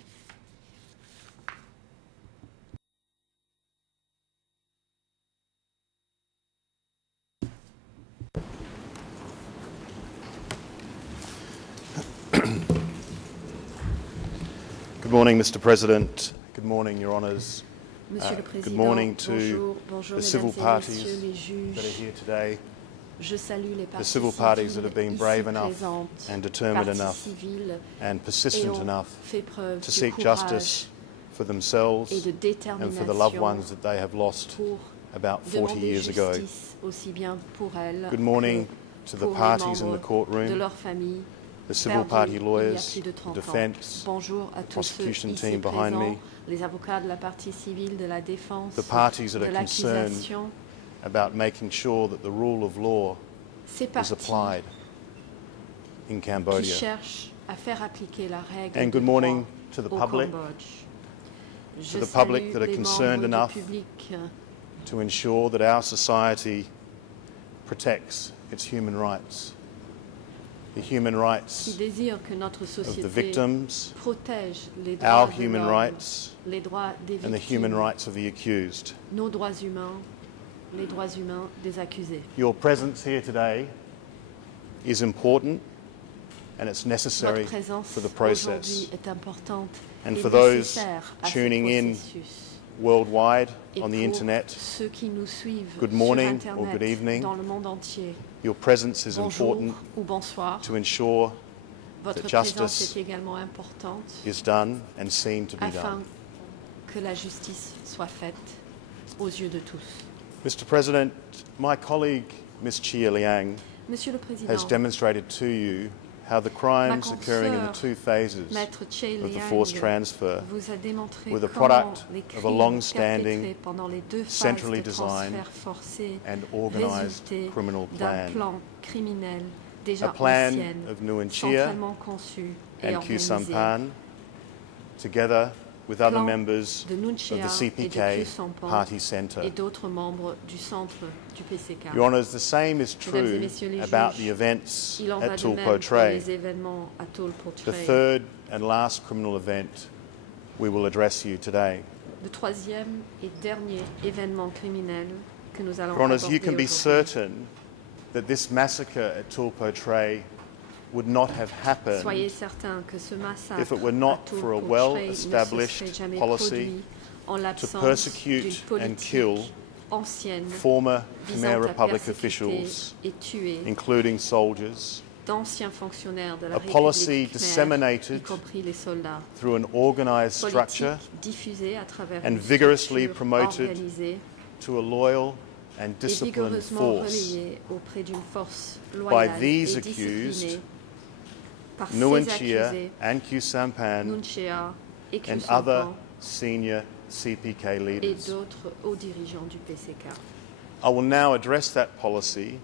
Good morning, Mr. President. Good morning, Your Honours. Monsieur le Good Président, morning to bonjour, the civil mesdames et parties messieurs les that are juges. here today, Je salue les the parties civil parties that civiles have been ici brave enough présentes, and determined parties enough civiles and et persistent ont enough fait preuve to de seek courage justice for et themselves de and for the loved détermination ones that they have lost pour about 40 demander years ago. justice aussi bien pour elles Good morning que to the pour les parties in the membres de courtroom, leur famille the civil perdus party il y a lawyers, plus de the 30 ans. defence, Bonjour à tous ceux prosecution ici team behind présents, me, les avocats de la partie civile, de la défense, the parties that de are concerned l'accusation. about making sure that the rule of law Ces is parties applied in qui Cambodia. cherchent à faire appliquer la règle And de good droit morning to the au public, Cambodge. Je to the salue public that are les concerned membres enough du public to ensure that our society protects its human rights. The human qui rights désirent que notre of the société victims, protège les our droits de human l'homme, rights, les droits des and the human victimes, rights of the accused. nos droits humains, les droits humains des accusés. Your presence here today is important and it's necessary Votre présence for the aujourd'hui process. est importante And et for those nécessaire à ce tuning in processus. Worldwide Et on the pour internet, ceux qui nous suivent good sur morning Internet, or good evening. dans le monde entier, Your presence is bonjour important ou bonsoir. to ensure Votre that présence justice est également importante is done and seen to be afin done. que la justice soit faite aux yeux de tous. Mr. President, my colleague, Ms. Chia Liang, Monsieur le Président, has demonstrated to you how the crimes occurring in the two phases Maître Che of the Liang forced transfer vous a démontré were the comment product les of a crimes long-standing, perpétrés pendant les deux phases centrally de designed transfert forcé and organized résultaient criminal d'un plan. plan criminel A déjà plan ancien, of Nguyen Chia centralement conçu et and Khieu organisé. Sampan, together with other Plan members de Nguyen of Chia the et de CPK Khieu Sampan Party Centre. et d'autres membres du centre du PCK. Your Honours, the same is Mesdames et true messieurs les about juges, the events Il en va at de même Tulpo pour Tray. les événements à Tulpo The Tray. third and last criminal event we will address you today. Le troisième et dernier événement criminel que nous allons Your Honours, you aborder can be aujourd'hui. certain that this massacre at Tulpo Tray would not have happened Soyez certains que ce massacre if it were à not Tolpotchrey for a ne se well-established serait jamais policy produit en to l'absence persecute d'une and politique kill ancienne former visant Khmer à Republic persécuter officials, et tuer including soldiers, d'anciens fonctionnaires de la a policy République Khmer, y disseminated compris les soldats. through an organized structure Politique diffusée à travers and une vigorously structure promoted organisée to a loyal and et disciplined vigoureusement force relayée auprès d'une force loyale these et accused, disciplinée par ces Nuon Chea accusés, and Khieu Samphan Nuon Chea et Khieu and other Samphan senior CPK et leaders. d'autres hauts dirigeants du PCK. I will now address that policy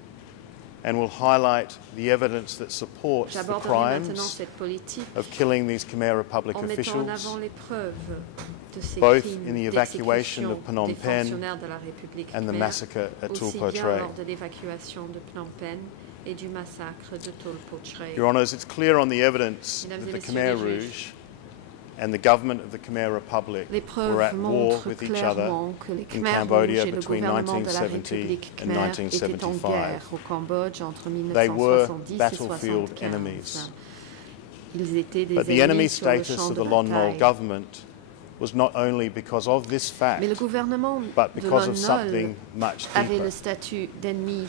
and will highlight the evidence that supports the J'aborderai maintenant crimes cette politique of killing these Khmer Republic en mettant en officials, avant les preuves de ces both crimes in the evacuation d'exécution of Phnom des Penh fonctionnaires de la République and the Khmer, massacre at aussi bien Tolpotchrey. lors de l'évacuation de Phnom Penh et du massacre de Tolpotchrey. Your Honours, it's clear on the evidence Mesdames that et the messieurs Khmer les juges, Rouge and the government of the Khmer Republic les were at preuves war montrent with each other clairement que les in Khmer Rouges Cambodia et le between gouvernement de la 1970 République and Khmer étaient en 1975. guerre au Cambodge entre They were 1970 et battlefield 1975. enemies. Ils étaient des But the enemy ennemis sur le status champ of de the Lon Nol bataille. government was not only because of this fact, Mais le gouvernement but de because Lon of Nol something much avait deeper. le statut d'ennemi,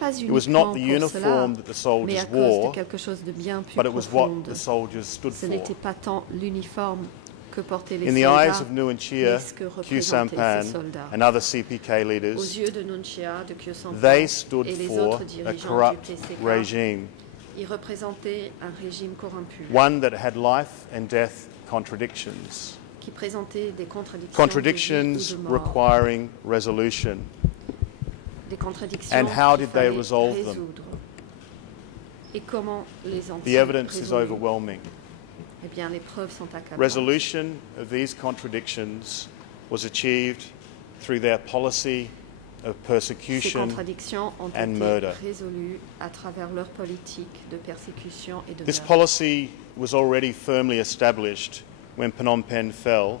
pas It was not uniquement the pour cela, uniform that the mais soldiers à cause de wore, quelque chose de bien plus but it was what profond. the soldiers stood Ce for. n'était pas tant l'uniforme que portaient les In the eyes soldats, of Nuon mais Chea, ce que Khieu représentaient ces Samphan soldats. and other CPK Aux leaders, yeux de Nuon Chea, de Khieu Samphan they stood et les for autres a dirigeants corrupt du PCK, regime, ils représentaient un régime corrompu one that had life and death contradictions, qui présentait des contradictions, contradictions de vie ou de mort, requiring resolution. des contradictions And how qu'il did they fallait resolve them? résoudre. Et comment les The ont-ils evidence is résolus? overwhelming. Eh bien, les preuves sont accablantes. Resolution of these contradictions was achieved through their policy of Ces persecution contradictions ont and été murder. résolues à travers leur politique de persécution et de This meurtre. policy was already firmly established when Phnom Penh fell,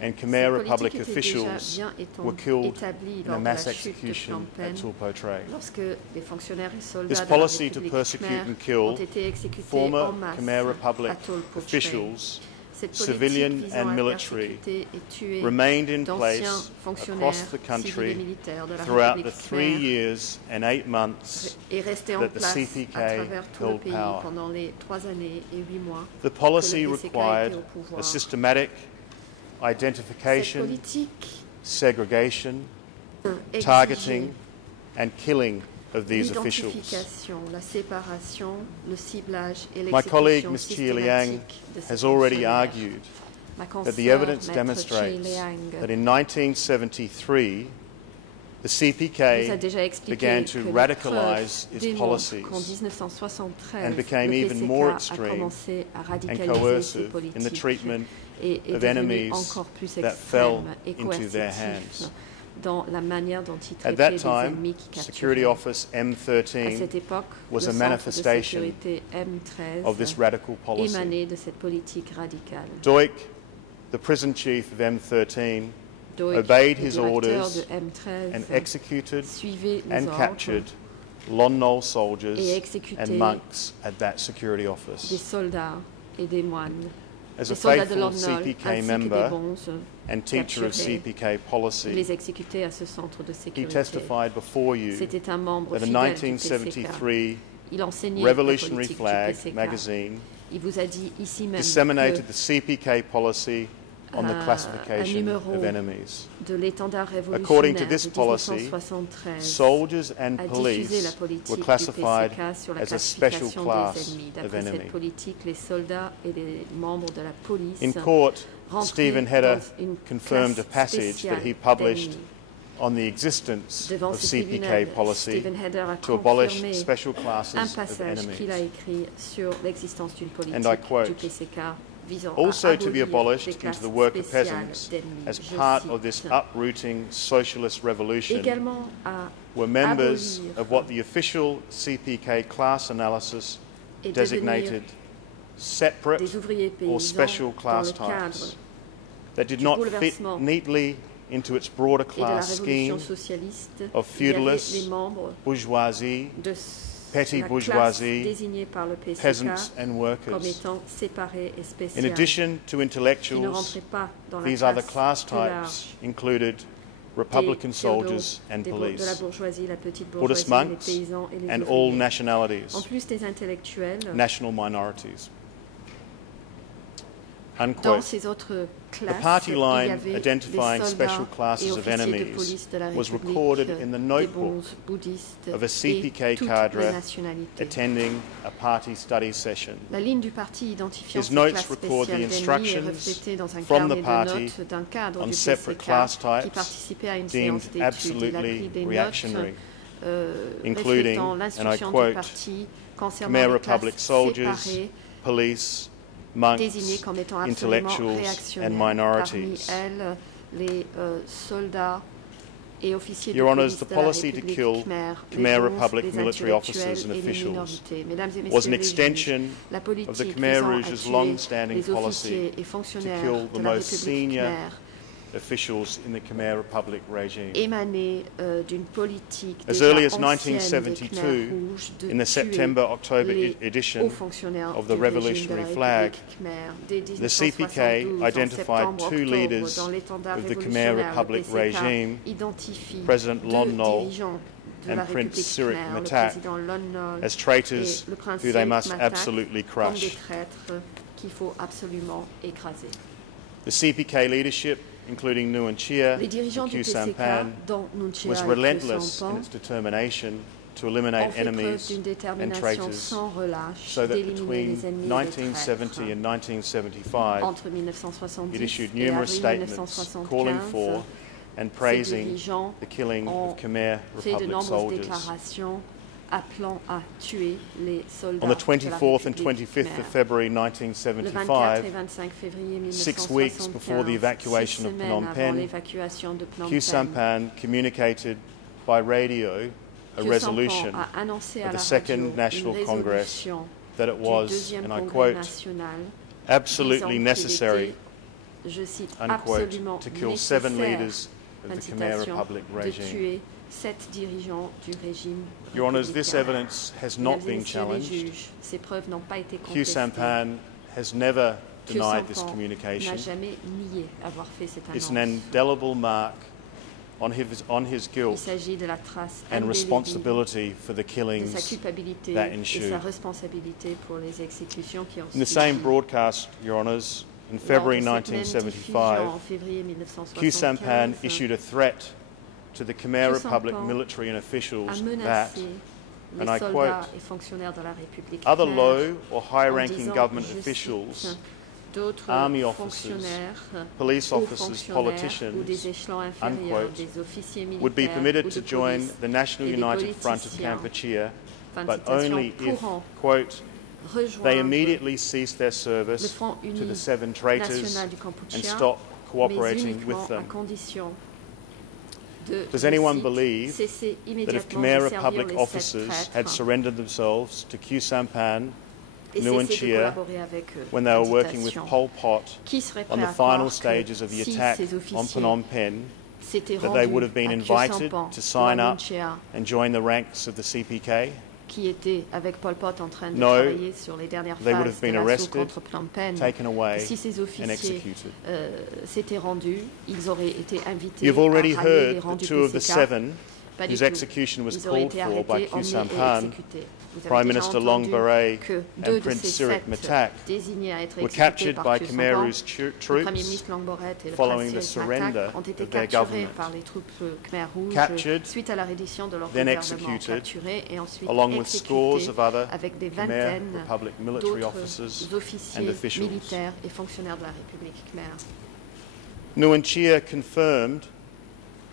and Khmer Cette Republic politique était déjà officials bien were killed établie in a lors de mass la chute de execution Phnom at Penh, Tolpotchrey. lorsque les fonctionnaires et soldats This de la policy to République persecute Khmer and kill ont été exécutés former en masse Khmer Republic à Tolpotchrey. officials, Cette civilian politique visant and à military, persécuter et tuer remained in d'anciens place fonctionnaires across the civils et country militaires de la throughout the République 3 Khmer years and 8 months est resté en that the place CPK à travers tout le held pays power. pendant les 3 années et 8 mois. The policy que le PCK required était au pouvoir. a systematic Cette identification, politique segregation, exigeait targeting, and killing of these officials. l'identification, la séparation, le ciblage et My colleague, l'exécution Ms. Chie Liang, systématique de ces has already fonctionnaires. argued Ma that the consoeur, evidence Maître demonstrates Chie Liang, that in 1973, the nous a CPK déjà expliqué began que to les radicalize preuves its démontrent policies qu'en 1973, and became le even PCK more a extreme commencé à and radicaliser ses coercive in the politiques treatment et est of devenu enemies encore plus that fell extrême et into their coercitif hands. dans la manière dont il At traitait that des time, ennemis qui Security capturaient. Office À M13 cette époque, was le a centre de manifestation sécurité M13 of this radical policy. émanait de cette politique radicale. Doik, the prison chief of M13, Doig, obeyed le his directeur orders de M13, and executed suivait les and ordres captured Lon Nol soldiers et exécutait and monks at that security des office. soldats et des moines. As Des a soldats de faithful Lon Nol, CPK ainsi que des member bons, and teacher of capturés. CPK il policy, les exécutait à ce centre de he sécurité. testified before you C'était un membre that a fidèle du PCK. 1973 Il enseignait Revolutionary la politique Flag du PCK. magazine Il vous a dit ici même disseminated que the CPK policy on the un classification numéro of enemies. de l'étendard According to révolutionnaire this de policy, 1973 soldiers and a diffusé la police politique were du classified PCK sur la as a special classification class des ennemis. of D'après enemy. cette politique, les soldats et les membres de la police In court, rentraient Stephen Hedder dans une confirmed a classe passage that he spéciale published d'ennemis. on the existence Devant of ce CPK tribunal, policy Stephen Hedder a to abolish confirmé special un classes of passage qu'il a enemies. écrit sur l'existence d'une politique And I quote, du PCK visant Also à to be abolir abolished des into classes the work of spéciales peasants d'ennemis. as Je part cite. of this uprooting socialist revolution Également à were members abolir of what the official CPK class analysis et designated devenir separate des ouvriers or paysans special dans class le cadre types that did du not fit bouleversement neatly into its broader et de la class révolution scheme socialiste. of Il y avait feudalists, les membres bourgeoisie, de petty la bourgeoisie, classe désignée par le PCK peasants and comme workers. étant séparée et In spéciale, addition to qui ne intellectuals, rentrait pas dans la these other classe class plus large types included Republican des soldiers and de la police, bourgeoisie, la petite Buddhist bourgeoisie, les monks, paysans et les and all ouvriers. En nationalities, plus des intellectuels, national minorities. dans Unquote. ces autres classes, The party il y line avait identifying des special soldats classes et of officiers de enemies police de la was République, recorded in the des notebook bons bouddhistes of a et CPK toutes cadre les nationalités. attending a party study session. La ligne du parti identifiant His ces notes classes record the spéciales d'ennemis est instructions reflétée dans un from the carnet de party notes d'un cadre on du separate PCK class qui types participait à une deemed séance d'études. Il a absolutely pris des reactionary, notes including, reflétant and I l'instruction du quote, parti concernant Khmer les Republic classes soldiers, séparées police, monks, désignées comme étant absolument intellectuals, and réactionnaires. minorities. Parmi elles, les soldats et officiers Your de Honours, police the de la policy to République kill Khmer, Khmer les bons, Republic les military officers intellectuels and et les officials minorités. Mesdames et was messieurs an les juges, extension la of the politique Khmer visant à Rouge's tuer long-standing les policy officiers et to fonctionnaires kill the de la most République senior Khmer officials in the Khmer Republic regime. émanait d'une politique As déjà early as ancienne des 1972, Khmer rouges de in the tuer September-October les hauts edition fonctionnaires of the du régime de la Revolutionary République flag, Khmer. Dès the CPK 1972, en identified septembre, two octobre, leaders dans l'étendard of the Khmer révolutionnaire, le Republic PCK regime, identifie President deux Lon Nol dirigeants de and la Prince République Sirik Khmer, le Matak, président Lon Nol as traitors et le prince who they Sirik must Matak, absolutely comme des crush. traîtres qu'il faut absolument écraser. The CPK leadership, including Nguyen Chia Les dirigeants and du Khieu PCK, Samphan, dont Nguyen Chia was et Khieu relentless in Samphan, its determination to ont eliminate fait preuve enemies d'une and détermination traitors, sans relâche so that d'éliminer between les ennemis et les 1970 traîtres. and 1975, Entre 1970 it issued et numerous avril statements calling 1975, for and ces praising dirigeants the killing ont of Khmer fait de Republic nombreuses soldiers. déclarations appelant à tuer les soldats On the de la 24th and République 25th Khmer. of February Le 24 et 1975, 25 février 6 weeks before the 1975, evacuation 6 of semaines Phnom avant Penh, l'évacuation de Phnom Khieu Penh, Samphan communicated by radio a Khieu resolution Samphan a annoncé à of la the Second radio National une Congress résolution that it du was, deuxième and I congrès quote, national absolutely disant qu'il necessary, était, je cite, unquote, absolument to kill 7 nécessaire, leaders of the Khmer citation, Republic de regime. tuer 7 dirigeants du régime Your Honours, this républicain. evidence has not Mesdames et been messieurs les challenged. juges, ces preuves n'ont pas été Khieu contestées. Samphan has never Khieu denied this Samphan communication. n'a jamais nié avoir fait cette It's annonce. an indelible mark on his Il guilt s'agit de la trace and indélébile responsibility for the de sa killings culpabilité that et ensued. sa responsabilité pour les exécutions qui ont In the suivi. same broadcast, Your Honours, in Lors de February cette même diffusion 1975, en février Khieu Samphan 1975, issued a threat to the Khmer Khieu Republic Samphan military and a officials that menacé les and I soldats quote, et fonctionnaires de la République other khmer low or en high-ranking disant, government je officials, cite, d'autres army officers, fonctionnaires, police hauts officers, fonctionnaires politicians, ou des échelons inférieurs, unquote, des officiers would be militaires permitted ou to de join police, the National et des United Front of politiciens, Kampuchea, fin de but citation, only if, pourront quote, they rejoindre immediately cease their le service Front to uni the 7 traitors national du and Kampuchea, stop mais cooperating uniquement with à them. condition de, Does je anyone cite, believe cesser that if immédiatement Khmer de servir Republic les 7 officers had traîtres surrendered themselves to Khieu Samphan et Nguyen cesser de Chia collaborer avec eux? when they were working with Citation. Pol Pot Qui serait on prêt the à final croire stages que of the si attack ces on officiers Phnom Penh s'étaient that they rendus would have been à invited Khieu Samphan to ou sign à up Nguyen Chia, and join the ranks of the CPK? qui étaient avec Pol Pot en train de No, travailler sur les dernières they would phases have de been l'assaut arrested, contre Phnom Penh, taken away si ces and officiers executed. s'étaient rendus, ils auraient été invités You've already à rallier les heard rangs that du 2 of the PCK. 7 Pas du whose tout. execution was Ils auraient called été for by arrêtés, Khieu emmenés et Samphan, exécutés. Vous avez Prime déjà Minister Long entendu Beret que and deux de Prince ces Sirik 7 Matak désignés à être were exécutés captured par by Khieu Khmer Samphan, Rouge le Premier troops ministre Long Beret et le following prince the Sirik surrender Matak ont été of their capturés government. par les troupes Khmer Rouges Captured, suite à la reddition de leur then gouvernement, executed, capturés et ensuite along with scores exécutés of other avec des Khmer vingtaines Republic military d'autres officers and officiers officials. militaires et fonctionnaires de la République Khmer. Nguyen Chia confirmed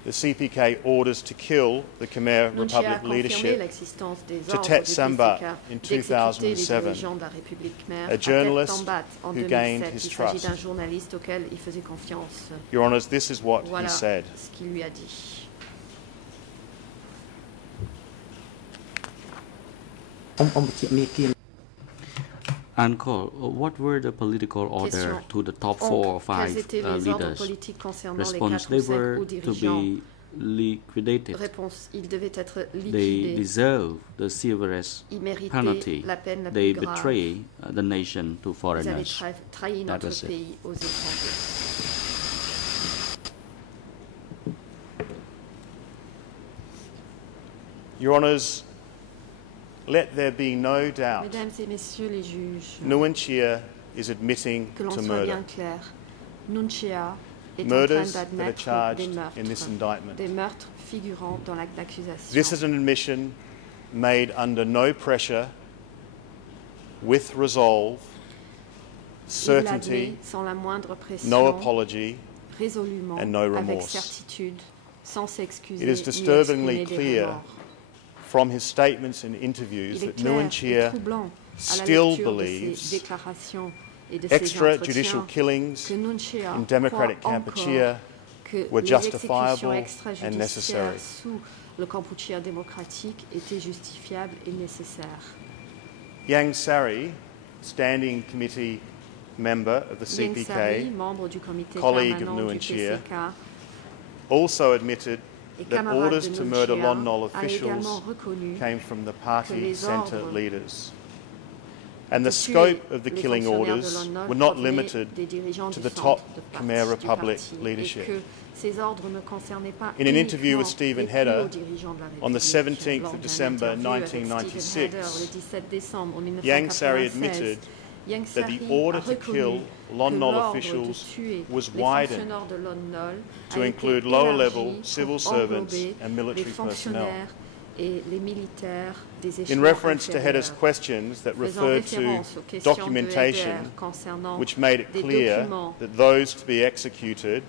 the CPK orders to kill the Khmer Nguyen Chia a Republic confirmé leadership l'existence des to ordres Tet du Samba PCK in d'exécuter les 2007, dirigeants de la République Khmer a à Tet journalist Tambat en who gained 2007. his Il s'agit trust. d'un journaliste auquel il faisait confiance. Your Honours, this is what Voilà he said. ce qu'il lui a dit. Uncall, what were the political order Question. to the top Donc, 4 or quels 5 étaient les ordres leaders? politiques concernant les Response, 4 they ou 5 were hauts to dirigeants be liquidated. Réponse, ils devaient être They liquidés. deserve the severest Ils méritaient penalty. la peine la They plus grave. betray the nation to Ils avaient foreigners. trahi That notre was it. pays aux étrangers. Your Honours, let there be no doubt Mesdames et messieurs les juges, Nguyen Chia is admitting que l'on to soit bien murder. clair, Nunchia est en Murders train that are d'admettre charged des in this meurtres, indictment. des meurtres figurant dans l'acte This d'accusation. is an admission made under no pressure, with resolve, Il certainty, l'admet sans la moindre pression, no apology. résolument, and no avec remorse. certitude, sans s'excuser It is ni disturbingly exprimer des clear remords. from his statements and interviews Il est that clair Nguyen et Chia troublant à la still lecture de believes ses déclarations et de ses extrajudicial entretiens killings que Nunchia in democratic croit Kampuchea encore que were les justifiable exécutions and necessary. extrajudiciaires sous le Kampuchea démocratique étaient justifiables et nécessaires. Yang Sari, standing committee member of the Yang Sari, CPK, membre du comité colleague of permanent Nguyen du Chia, PCK also admitted et that camarade orders de to murder Nunchia, Lon Nol a également officials reconnu came from the que party les centre ordres leaders. And the de tuer scope of the les killing fonctionnaires de orders Lon Nol were not provenaient limited des dirigeants to du the centre top de Khmer du Republic parti, leadership. et que ces ordres ne concernaient pas In an interview with uniquement Stephen les Hedder plus hauts dirigeants de la on the République. 17th Lors of d'un December interview avec Stephen 1996, Hedder le 17 décembre Yang Sari 1996, admitted Yang that the Sari order a to reconnu kill Lon que Nol l'ordre de officials tuer was les widened fonctionnaires de Lon Nol to a include été lower-level élargi civil pour servants englober and les military personnel. fonctionnaires et les militaires des In échelons reference to inférieurs. Hedder's questions that Faisant referred to référence aux questions de documentation Hedder concernant which made it des clear documents that those to be executed,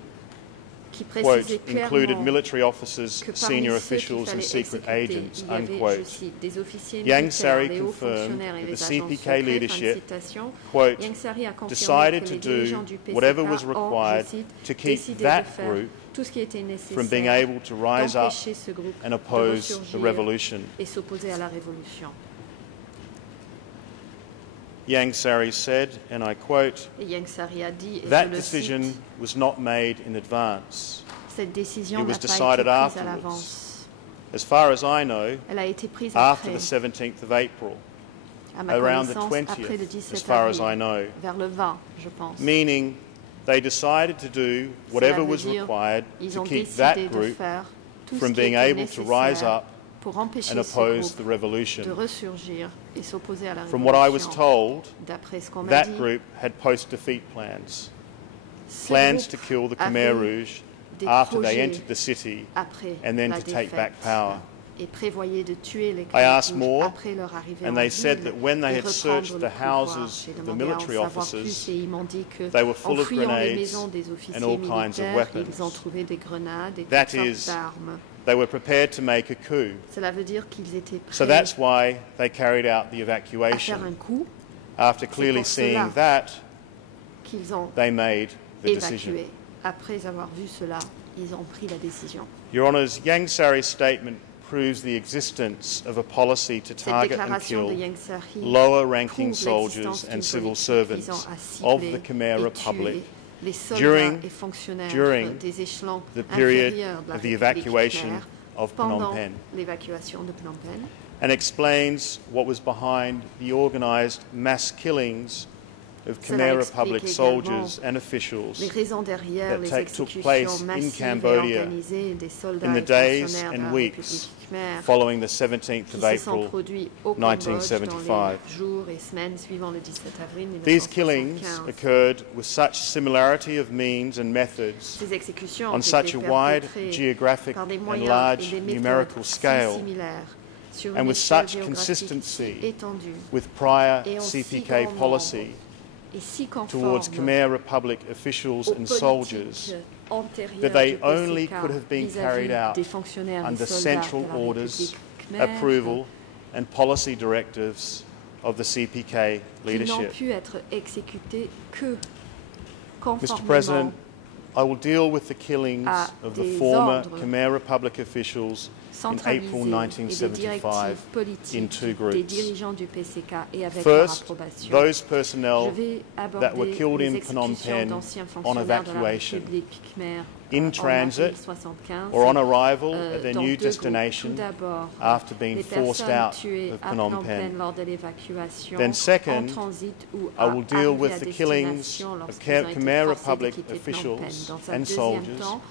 qui quote, précisaient included clairement military officers, que parmi senior ceux qu'il officials and fallait secret exécuter, agents, il y avait, je unquote. cite, des officiers Yang militaires, Sari des hauts confirmed fonctionnaires et that les the agents CPK secrets, fin de leadership, citation. quote, Yang Sari a confirmé decided que to les do dirigeants du PCK whatever was ont, je required cite, to keep décidé that de faire group tout ce qui était nécessaire from being able to rise up d'empêcher ce groupe and de oppose the ressurgir revolution. et s'opposer à la révolution. Yang Sari said, and I quote, Et Yang Sari a dit, et that je le decision cite, was not made in advance. cette décision It was n'a pas été decided prise à afterwards. l'avance. As far as I know, Elle a été prise after après, the 17th of April, à ma around the connaissance, après le 20th, 17 as far as I avril, know, vers le 20, je pense. meaning they decided to do whatever was required Ils to ont keep décidé that de group faire tout ce from qui being était able to rise nécessaire up pour empêcher and ce oppose the groupe revolution. de ressurgir et s'opposer à la From what I was révolution. told, D'après ce qu'on m'a that dit, group had post-defeat plans, ce plans groupe to kill the avait Khmer Rouge des after they projets entered the city après and then la to take défaite back power. et prévoyait de tuer les I Khmer asked Rouges more, après leur arrivée and en they ville said that when they et had reprendre searched le the pouvoir. houses J'ai of the demandé à en military savoir officers, plus et ils m'ont dit que they were en full of fouillant les grenades maisons des officiers and all kinds of militaires, weapons. ils ont trouvé des grenades et That toutes sortes is, d'armes. they were prepared to make a coup. Cela veut dire qu'ils étaient prêts So that's why they carried out the à faire evacuation. un coup, After clearly pour cela seeing that, qu'ils ont they made the decision. évacué. Après avoir vu cela, ils ont pris la décision. Your Honours, Yang Sari's statement proves the existence of a policy to Cette target and déclaration de kill Yang Sari lower-ranking prouve soldiers l'existence and d'une civil politique visant servants à of cibler the Khmer et Republic tuer les soldats during- et fonctionnaires during des échelons the period inférieurs de la of the République evacuation khmer of pendant Phnom Penh, l'évacuation de Phnom Penh, and explains what was behind the organised mass killings of Cela Khmer explique Republic également soldiers and officials les raisons derrière that les took exécutions place in massives et Cambodia organisées des soldats in the et days fonctionnaires de and la weeks République khmer following the 17th qui of se sont April. produits au Cambodge dans 1975. les jours et semaines suivant le 17 avril These killings 1975. occurred with such similarity of means and methods Ces exécutions ont on such été a wide perpétrées geographic par des and moyens large et des méthodes numerical si scale, similaires sur and une with échelle such géographique consistency si étendue with prior et en si CPK grand policy nombre et si towards conforme Khmer Republic officials aux and politiques soldiers antérieures that they du PCK only could have been vis-à-vis carried out des fonctionnaires et under soldats central de la orders, République khmer approval and policy directives of the CPK qui n'ont leadership. pu être exécutés que Mr. conformément President, I will deal with the killings à of the des former ordres Khmer Republic officials in April centralisés et des 1975 directives in politiques two des groups. dirigeants du PCK et avec leur First, approbation. those Je personnel vais that were aborder killed les in Phnom exécutions Penh d'anciens on fonctionnaires de la evacuation. République khmer in en transit avril 75. or on arrival at their dans new deux groupes. destination Tout d'abord, after being les forced personnes out tuées of à Phnom Phnom Penh Penh. lors de l'évacuation, Then en second, transit ou I will deal arrivés with à the killings destination of lorsqu'ils ont été Khmer forcés de Republic quitter Phnom officials Penh. Dans un and deuxième soldiers temps,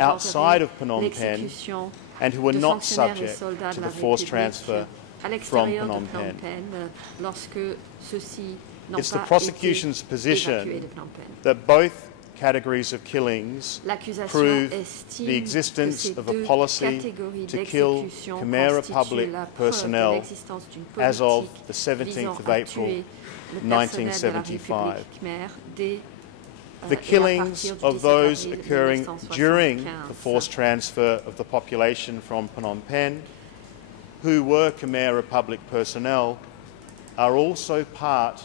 outside j'aborderai of Phnom Penh l'exécution and who were de not fonctionnaires et subject soldats to de la the forced République transfer à from l'extérieur de Phnom Phnom Penh. Penh lorsque ceux-ci n'ont It's the pas prosecution's été position évacués de Phnom Penh. that both categories of killings L'accusation prove estime the existence que ces of a deux policy catégories to kill d'exécution Khmer constituent Republic la preuve de personnel l'existence d'une as of politique the 17th visant of à April tuer le personnel de la 1975. République Khmer dès The et à killings partir du of 17 those avril occurring 1975. during the forced transfer of the population from Phnom Penh, who were Khmer Republic personnel, are also part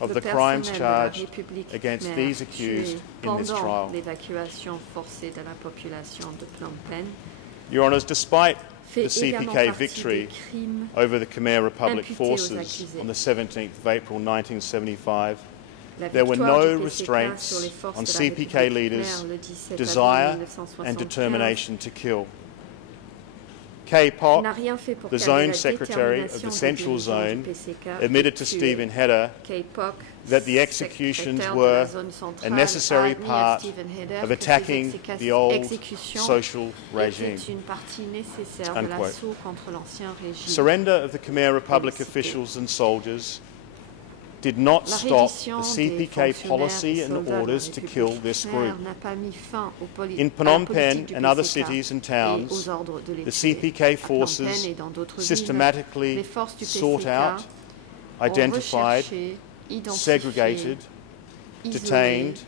of Le the crimes personnel de la charged République against Khmer these accused tué in this pendant trial. l'évacuation forcée de la population de Phnom Penh Your Honours, despite fait the également CPK partie victory des crimes over the Khmer Republic imputés aux forces accusés. on the 17th of April 1975, La there were victoire no du PCK restraints sur les forces on de la CPK République leaders' Khmer le 17 desire avril and 1975 determination to kill. Kay Pok, n'a rien fait pour the calmer zone la secretary of détermination the des Central dirigeants Zone, du PCK admitted de to tuer Stephen Hedder Kay Pok, that the executions secrétaire de were la zone centrale, a necessary a admis à part Stephen Hedder of que ces attacking the old exécutions social regime. étaient une partie nécessaire de Unquote. l'assaut contre l'ancien régime. Surrender of the Khmer Republic Félicité. officials and soldiers did not La stop reddition the des CPK fonctionnaires policy et and soldats de la orders to République kill this Khmer group. n'a pas mis fin aux In à la Phnom politique Penh du and other PCK cities and et towns, aux ordres de les the tuer. CPK À Phnom Penh forces et dans d'autres villes, systematically les forces du sought PCK out, ont identified, recherché, identifié, segregated, isolé, detained,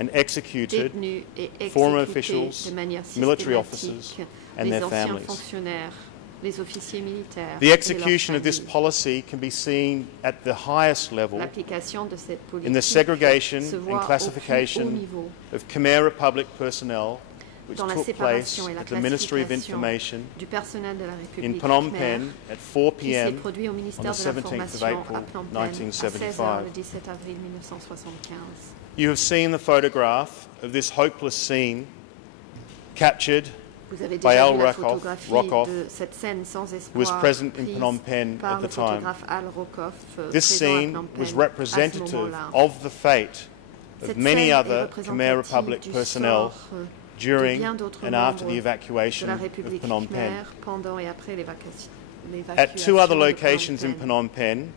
and executed détenu et former exécuté officials, de manière military systématique officers, and les their anciens families. fonctionnaires, les officiers militaires The et leurs execution of this familles. policy can be seen at the highest level L'application de cette politique in the segregation se and voit au plus haut classification niveau of Khmer Republic personnel, which dans la took place séparation et la at the Ministry of classification Information du personnel de la in République Phnom Khmer Penh at 4 qui s'est p.m. produit au on ministère the de 17th of l'Information April à Phnom Penh à 16h 1975. le 17 avril 1975. You have seen the photograph of this hopeless scene captured Vous avez by déjà Al vu la Rockoff, photographie de cette scène sans who was espoir present in prise Phnom Penh par at le the time. photographe Al Rockoff, This présent à scene Phnom was Penh representative à ce moment-là. of the fate of Cette many scène est other Khmer représentative Republic du personnel sort, de during bien d'autres and after the membres evacuation de la of République Phnom Penh. Khmer pendant et après l'évacuation At two other de locations in Phnom Phnom Penh,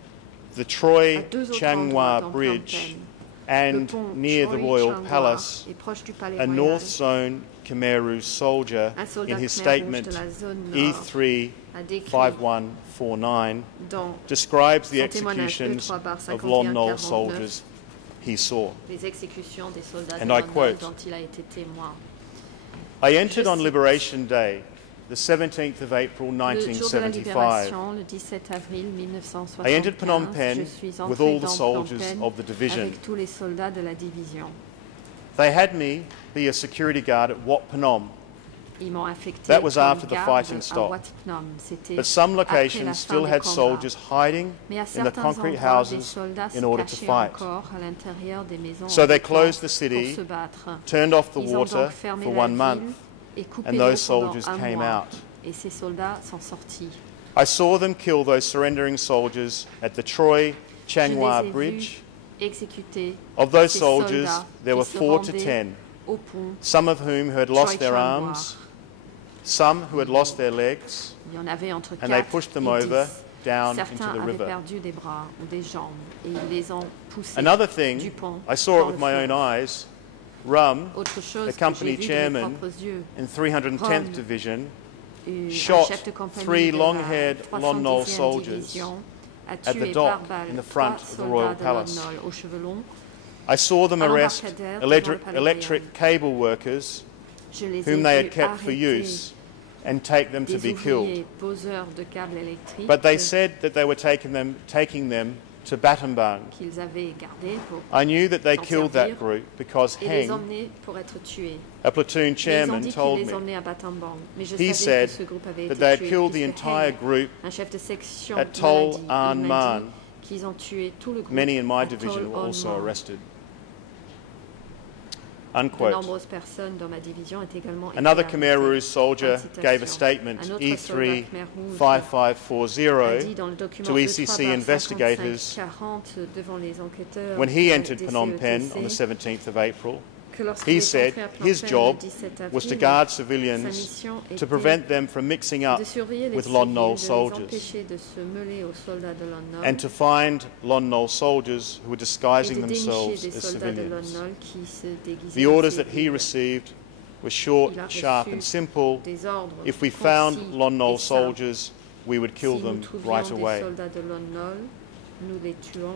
the Troy À deux autres Chang endroits Hua dans Phnom Bridge Penh, le and pont near the Choi Royal Chang Hua Palace, est proche du palais a royal. North Zone Khmer Rouge soldier Un soldat in his Khmer rouge statement de la zone nord E3 a décrit 5149 dans describes the son témoignage executions E3/5149 of Lon Nol soldiers he saw. les exécutions des soldats And de I Lon Nol quote, dont il a été témoin. I entered on cite, Liberation Day, the 17th of April Le jour de la 1975. libération, le 17 avril 1975, I entered Phnom Penh je suis with entré all the dans soldiers Phnom Penh of the division. avec tous les soldats de la division. They had me be a security guard at Wat Phnom, Ils m'ont affecté That was comme after the garde fighting à stopped. Wat Phnom. C'était but some après la locations fin still des had combats. soldiers hiding Mais à in the certains concrete endroits, des houses soldats in se order to cachaient fight. encore à l'intérieur des maisons So en they béton closed the pour city, se battre. turned off the Ils ont water donc fermé for la 1 ville month, et coupé and l'eau those pendant soldiers un came mois. out. Et ces soldats sont sortis. I saw them kill those surrendering soldiers at the Troy Chang Je Hua les ai Bridge. vus exécuter Of those ces soldiers, soldats there qui were se 4 to rendaient 10, au pont. some of whom who had lost Choi their Chang Hua. arms, some who had lost their legs, Il y en avait entre and they 4 pushed them et 10. over down into Certains the avaient river. perdu des bras ou des jambes et ils les ont poussés Another du thing, pont I saw it dans with le my fleuve. own eyes, Rum, Autre chose the que j'ai company vu de mes chairman propres yeux, in 310th Rum, Division, un shot chef de compagnie 3 de long-haired la Lon Nol 310e soldiers division a at the tué dock par balle in the 3 front of the Royal soldats de Lon Palace. Nol aux cheveux longs. I saw them À arrest l'embarcadère devant le palais electric cable workers Je les ai whom they had vus kept for arrêter use and take them to des be killed. ouvriers poseurs de câbles électriques But they said that they were taking them to Battambang. qu'ils avaient gardés pour I knew that they s'en killed servir that group because et les Heng, emmener pour être tués. a platoon Mais ils ont chairman, dit qu'ils told les me emmenaient à Battambang. Mais je he savais said que ce groupe avait that été they had tué killed the puisque entire Heng, group un chef de section at Tol maladie, il An m'a Man. dit qu'ils ont tué tout le groupe Many in my à division Tol were An also Man. arrested. De unquote. nombreuses personnes dans ma division ont également été Another arrêtées. Khmer Rouge soldier Fin de gave a citation. statement, Un autre soldat E3 Khmer Rouge a 5540, dit dans le document to ECC 23/55-40 investigators devant les enquêteurs when he de entered Phnom Penh on the DCETC 17th of April. que lorsqu'il He est said entré à Phnom his Penh job le 17 was to avril, guard sa civilians mission to était prevent them from mixing up de surveiller les with Lon civils, Nol de les soldiers empêcher de se mêler aux soldats de Lon Nol and to find Lon Nol soldiers who were et disguising de dénicher themselves des as soldats de Lon civilians. Nol qui se déguisaient The en orders that he civils. received were short, Il a sharp reçu and simple. des ordres If we found concis Lon Nol et simples. soldiers, we would kill Si nous them trouvions right des away. soldats de Lon Nol, nous les tuons.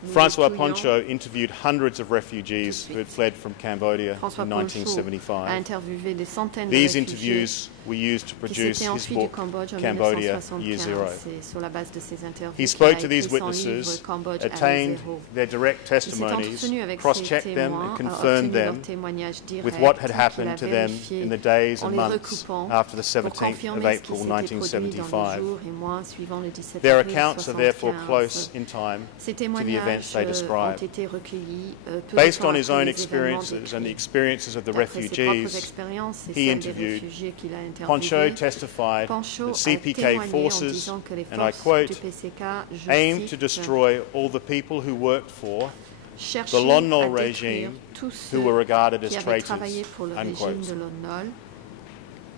Nous Francois les tuions. Poncho interviewed hundreds of refugees who had fled from Cambodia François in Poncho a 1975. interviewé des centaines de These réfugiés interviews were used to qui produce s'étaient his enfuis du book, Cambodge en Cambodia, 1975. Year Zero. C'est sur la base de ces interviews He qu'il spoke a to these écrit son livre witnesses, Cambodge année attained zéro. their direct Il s'est testimonies, entretenu avec cross-checked ces them témoins, and a confirmed obtenu leurs them témoignages directs with what had qu'il happened a to them vérifiés in the days en and les months recoupant after the pour 17th confirmer of ce qui April s'était produit dans les 1975. jours et mois suivant le 17 Their avril accounts are therefore 75. close in time Ces to the events témoignages they ont describe. été recueillis peu de Based temps on his après own les événements experiences and the décrits. experiences of the D'après ses propres refugees, expériences et he celles des interviewed, réfugiés qu'il a Poncho interviewés, testified Poncho that a CPK témoigné en forces, disant que les and I forces quote, du PCK, je aimed to cite, destroy all the people who worked for cherchaient the Lon Nol à détruire regime tous who ceux were regarded as qui avaient traitors, travaillé pour le régime unquote. de Lon Nol,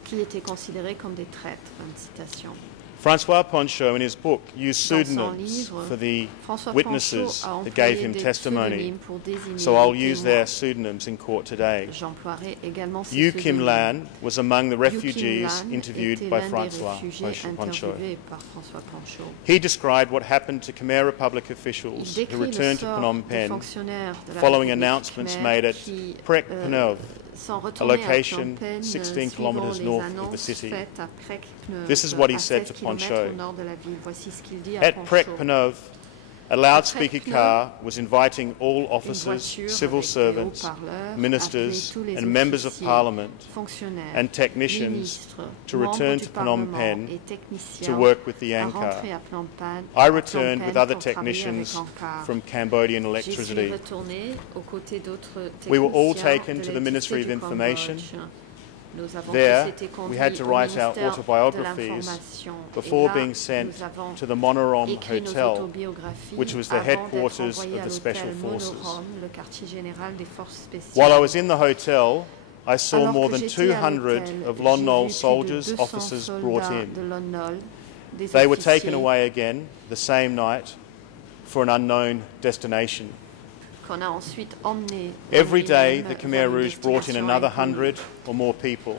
qui étaient considérés comme des traîtres. Fin de citation. Francois Poncho, in his book, used Dans son pseudonyms livre, for the François witnesses Poncho a that gave employé him des testimony, pseudonymes pour désigner so I'll les use témoins. their pseudonyms in court today. J'emploierai également ces Yu Kim pseudonymes. Lan was among the Yu Kim refugees Lan interviewed était by l'un des Francois réfugiés Poncho. interviewés par François Poncho. He described what happened to Khmer Republic Il officials who décrit le returned to sort Phnom des Penh fonctionnaires de la following République announcements khmer made at qui, Prek Penov, sont a retournés à location Phnom Penh, 16 suivant kilometers les north of the annonces city. faites à Prek Penov, This is what he à said 16 to kilomètres Poncho. au nord de la ville. Voici ce qu'il dit à At Poncho. Prek Penov, a loudspeaker Penov, car was inviting all Une officers, voiture civil avec des servants, haut-parleurs ministers, appelait tous les and members of officiers, parliament fonctionnaires, and technicians ministres, to membres return du to Phnom Parlement Penh et techniciens to work with the à Angkar. rentrer à Phnom Penh, I à Phnom returned Penh with other pour travailler avec technicians Angkar. from Cambodian J'y suis electricity. retourné aux côtés d'autres We were all techniciens taken de to the Ministry of l'électricité du Information. Cambodge. Nous avons There, tous été we conduits had to au write our ministère autobiographies de l'Information. before Et là, being sent nous avons to the Monorom écrit nos Hotel, autobiographies which was the avant d'être headquarters envoyés of à the Special l'hôtel Forces. Monorom, le quartier général des forces spéciales. While I was in the hotel, I saw Alors more que than j'étais à 200 l'hôtel, of j'ai Lon vu Nol plus de soldiers, 200 officers brought soldats in. de Lon Nol, des They were officiers, taken away again the same night for an unknown destination. qu'on a ensuite emmenés. Every en day, lui-même the Khmer vers une Rouge brought in destination another inconnue. 100 or more people.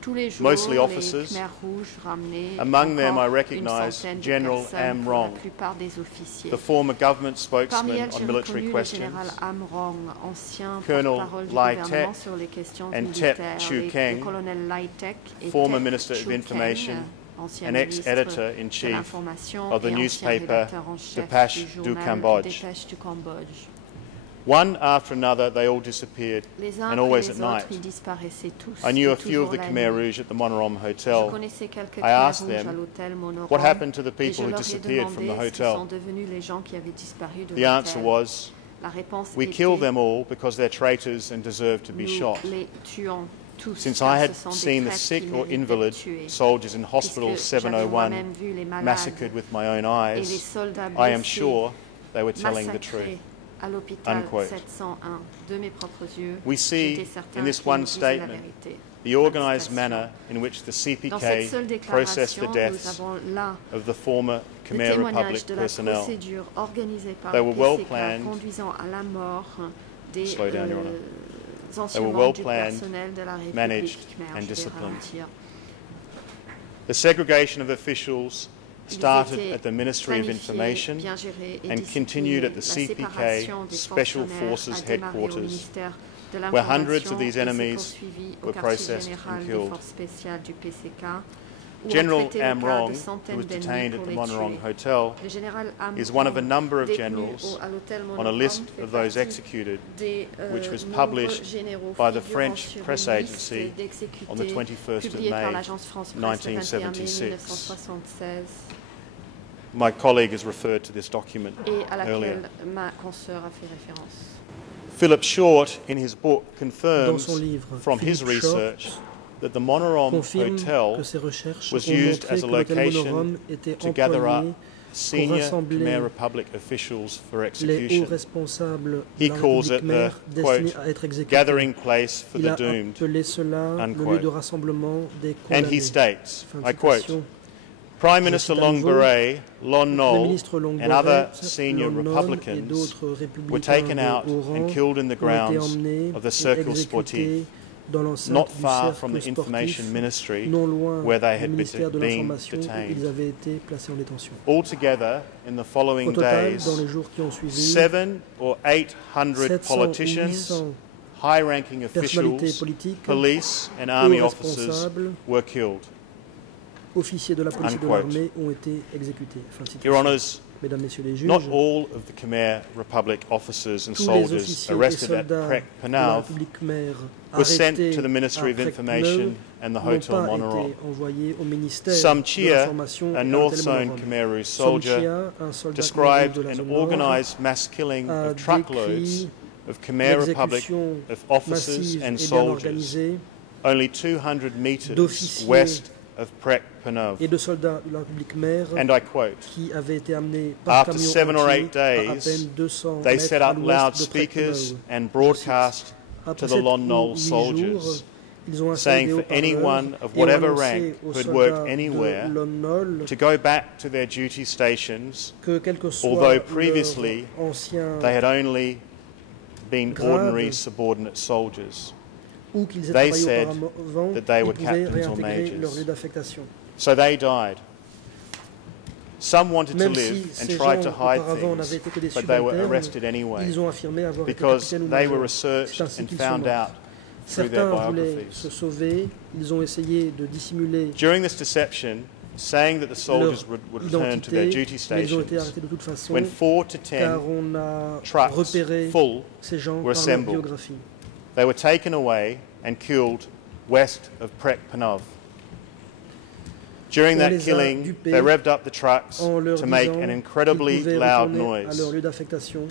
Tous les jours, mostly les officers. Khmer Rouges ramenaient Among them, encore I recognise une centaine de General personnes, Am pour la Rong, plupart des officiers. the former government Parmi spokesman elles, on j'ai military reconnu le questions, général Am Rong, ancien Colonel porte-parole du Lai gouvernement Tek sur les questions and militaires, Tep Chu le Keng, colonel Lai Tek et former Tep Minister of Chu Keng, Information ancien and ministre ex-editor-in-chief de l'Information of the et ancien newspaper rédacteur en chef Depeche du du journal Cambodge. Dépêche du Cambodge. One after another, they all disappeared, Les uns and après always at les night. autres, ils disparaissaient tous. I knew et a few of toujours the la Khmer nuit. Rouge at the Monorom Je Hotel. connaissais quelques I Khmer asked Rouges à them, l'hôtel Monorom. what happened to the Et je people who leur ai disappeared from the demandé ce que sont hotel? devenus les gens qui avaient disparu de The answer l'hôtel. was, La réponse we était, killed them all because they're traitors and deserve to be nous shot. les tuons tous, Since car I had ce sont des seen the traîtres sick qui or méritent d'être invalid tués. soldiers in Hospital Puisque j'avais 701 moi-même vu les malades massacred with my own et les eyes, soldats I am blessés sure they were telling the massacrés truth. à l'hôpital Unquote. 701 de mes propres yeux. We see J'étais certain in this qu'ils one me disaient la statement vérité. the organised manner in which the Dans cette CPK seule processed the déclaration, nous deaths avons là of the former le Khmer témoignage Republic de la personnel. procédure organisée par They le were well PCK planned. conduisant à la mort des Slow down, Your Honour. anciens They were membres well du planned, personnel de la République managed khmer. and Je vais disciplined. ralentir. The segregation of officials Ils started étaient at the Ministry of planifiés, Information bien gérés et and continued at the disciplinés. La CPK séparation des Special fonctionnaires Forces a démarré au headquarters, ministère de where hundreds l'Information of these et s'est enemies poursuivi au were quartier processed général and des killed. forces spéciales du PCK, où on General traitait le Am cas Rong, de who centaines was d'ennemis detained pour at the les Monorom tuer. Hotel, Le général Am is one of a Rong, number of détenu generals à l'hôtel on a Monorom, list fait of those partie executed, des, which was nombreux published généraux by the figurant French sur press une liste agency d'exécutés on the 21st of publiée par May l'agence France Presse le 21 mai 1976. 1976 My colleague has referred to this document et à earlier. laquelle ma consoeur a fait référence. Philip Short, in his book, Dans confirms son livre, from his Philip Short research that the Monorom confirme Hotel que ses recherches was ont used montré as que a l'hôtel location Monorom était to gather up employé senior rassembler Khmer Republic officials for les hauts execution. responsables He de la calls République it khmer the, destinés quote, à être exécutés. gathering place for Il the a doomed. appelé cela le Unquote. lieu de rassemblement des And condamnés. he states, Fin de I quote, citation. Prime Je Minister cite à Long nouveau, Beret, Lon Le Nol, ministre Long and other Beret, senior Lon Nol et Republicans d'autres were républicains taken de out haut rang and killed in the ont été grounds emmenés of the et circle exécutés sportif, dans l'enceinte not du far from cercle the Information sportif, Ministry, non loin where they du had ministère de been l'Information où ils detained. avaient été placés en détention. Altogether, in the Au following total, days, dans les jours qui ont suivi, 700 or 800 700 ou politicians, 800 high-ranking personnalités officials, politiques, police and army hauts officers responsables, were killed. officiers de la police et de Unquote. l'armée ont été exécutés. Fin de citation. Your Honours, Mesdames, Messieurs les juges, not all of the Khmer Republic officers and tous les soldiers officiers et arrested at soldats Prek de la Panav République khmer were sent arrêtés to the Ministry à of Prek Information Pneu and the n'ont Hotel pas Monorom. été envoyés au ministère Some de Chia, l'Information et a à North l'hôtel Zone Monorom. Khmeru Som soldier, Chia, un soldat described khmer de la an zone nord, organised mass killing a of truckloads décrit of Khmer Republic l'exécution of officers massive and et bien soldiers organisée only 200 meters d'officiers west of Prek Panav. et de soldats de la République khmer And I quote, qui avaient été amenés par After camion 7 or entier 8 à days, peine 200 they mètres set à up l'ouest de loudspeakers Prek and broadcast Après to the 7 Lon ou Nol 8 soldiers, jours, ils ont installé saying des for haut-parleurs anyone of et ont whatever annoncé rank aux who had soldats worked de anywhere Lon Nol to go back to their duty stations, que quel que soit although leur previously ancien they had only been grade, ordinary subordinate soldiers. ou qu'ils aient They travaillé said auparavant, that they ils were pouvaient captains or réintégrer majors. leur lieu d'affectation. So they died. Some wanted to Même si live and ces tried gens to hide auparavant n'avaient things, été que des but they were subalternes, arrested anyway ils ont affirmé avoir été because capitaines ou they were majors. researched C'est ainsi and qu'ils sont found morts. out through their Certains voulaient se biographies. sauver, ils ont essayé de dissimuler During this deception, saying that the soldiers leur would return to their identité, duty mais ils ont été stations, arrêtés de toute façon, when 4 to 10 car on a trucks repéré full ces gens were par leur assembled. biographie. they were taken away and killed west of Prek Panav. During On that les a killing, dupés they revved up the trucks En leur to make disant an qu'ils incredibly pouvaient loud retourner à noise. leur lieu d'affectation,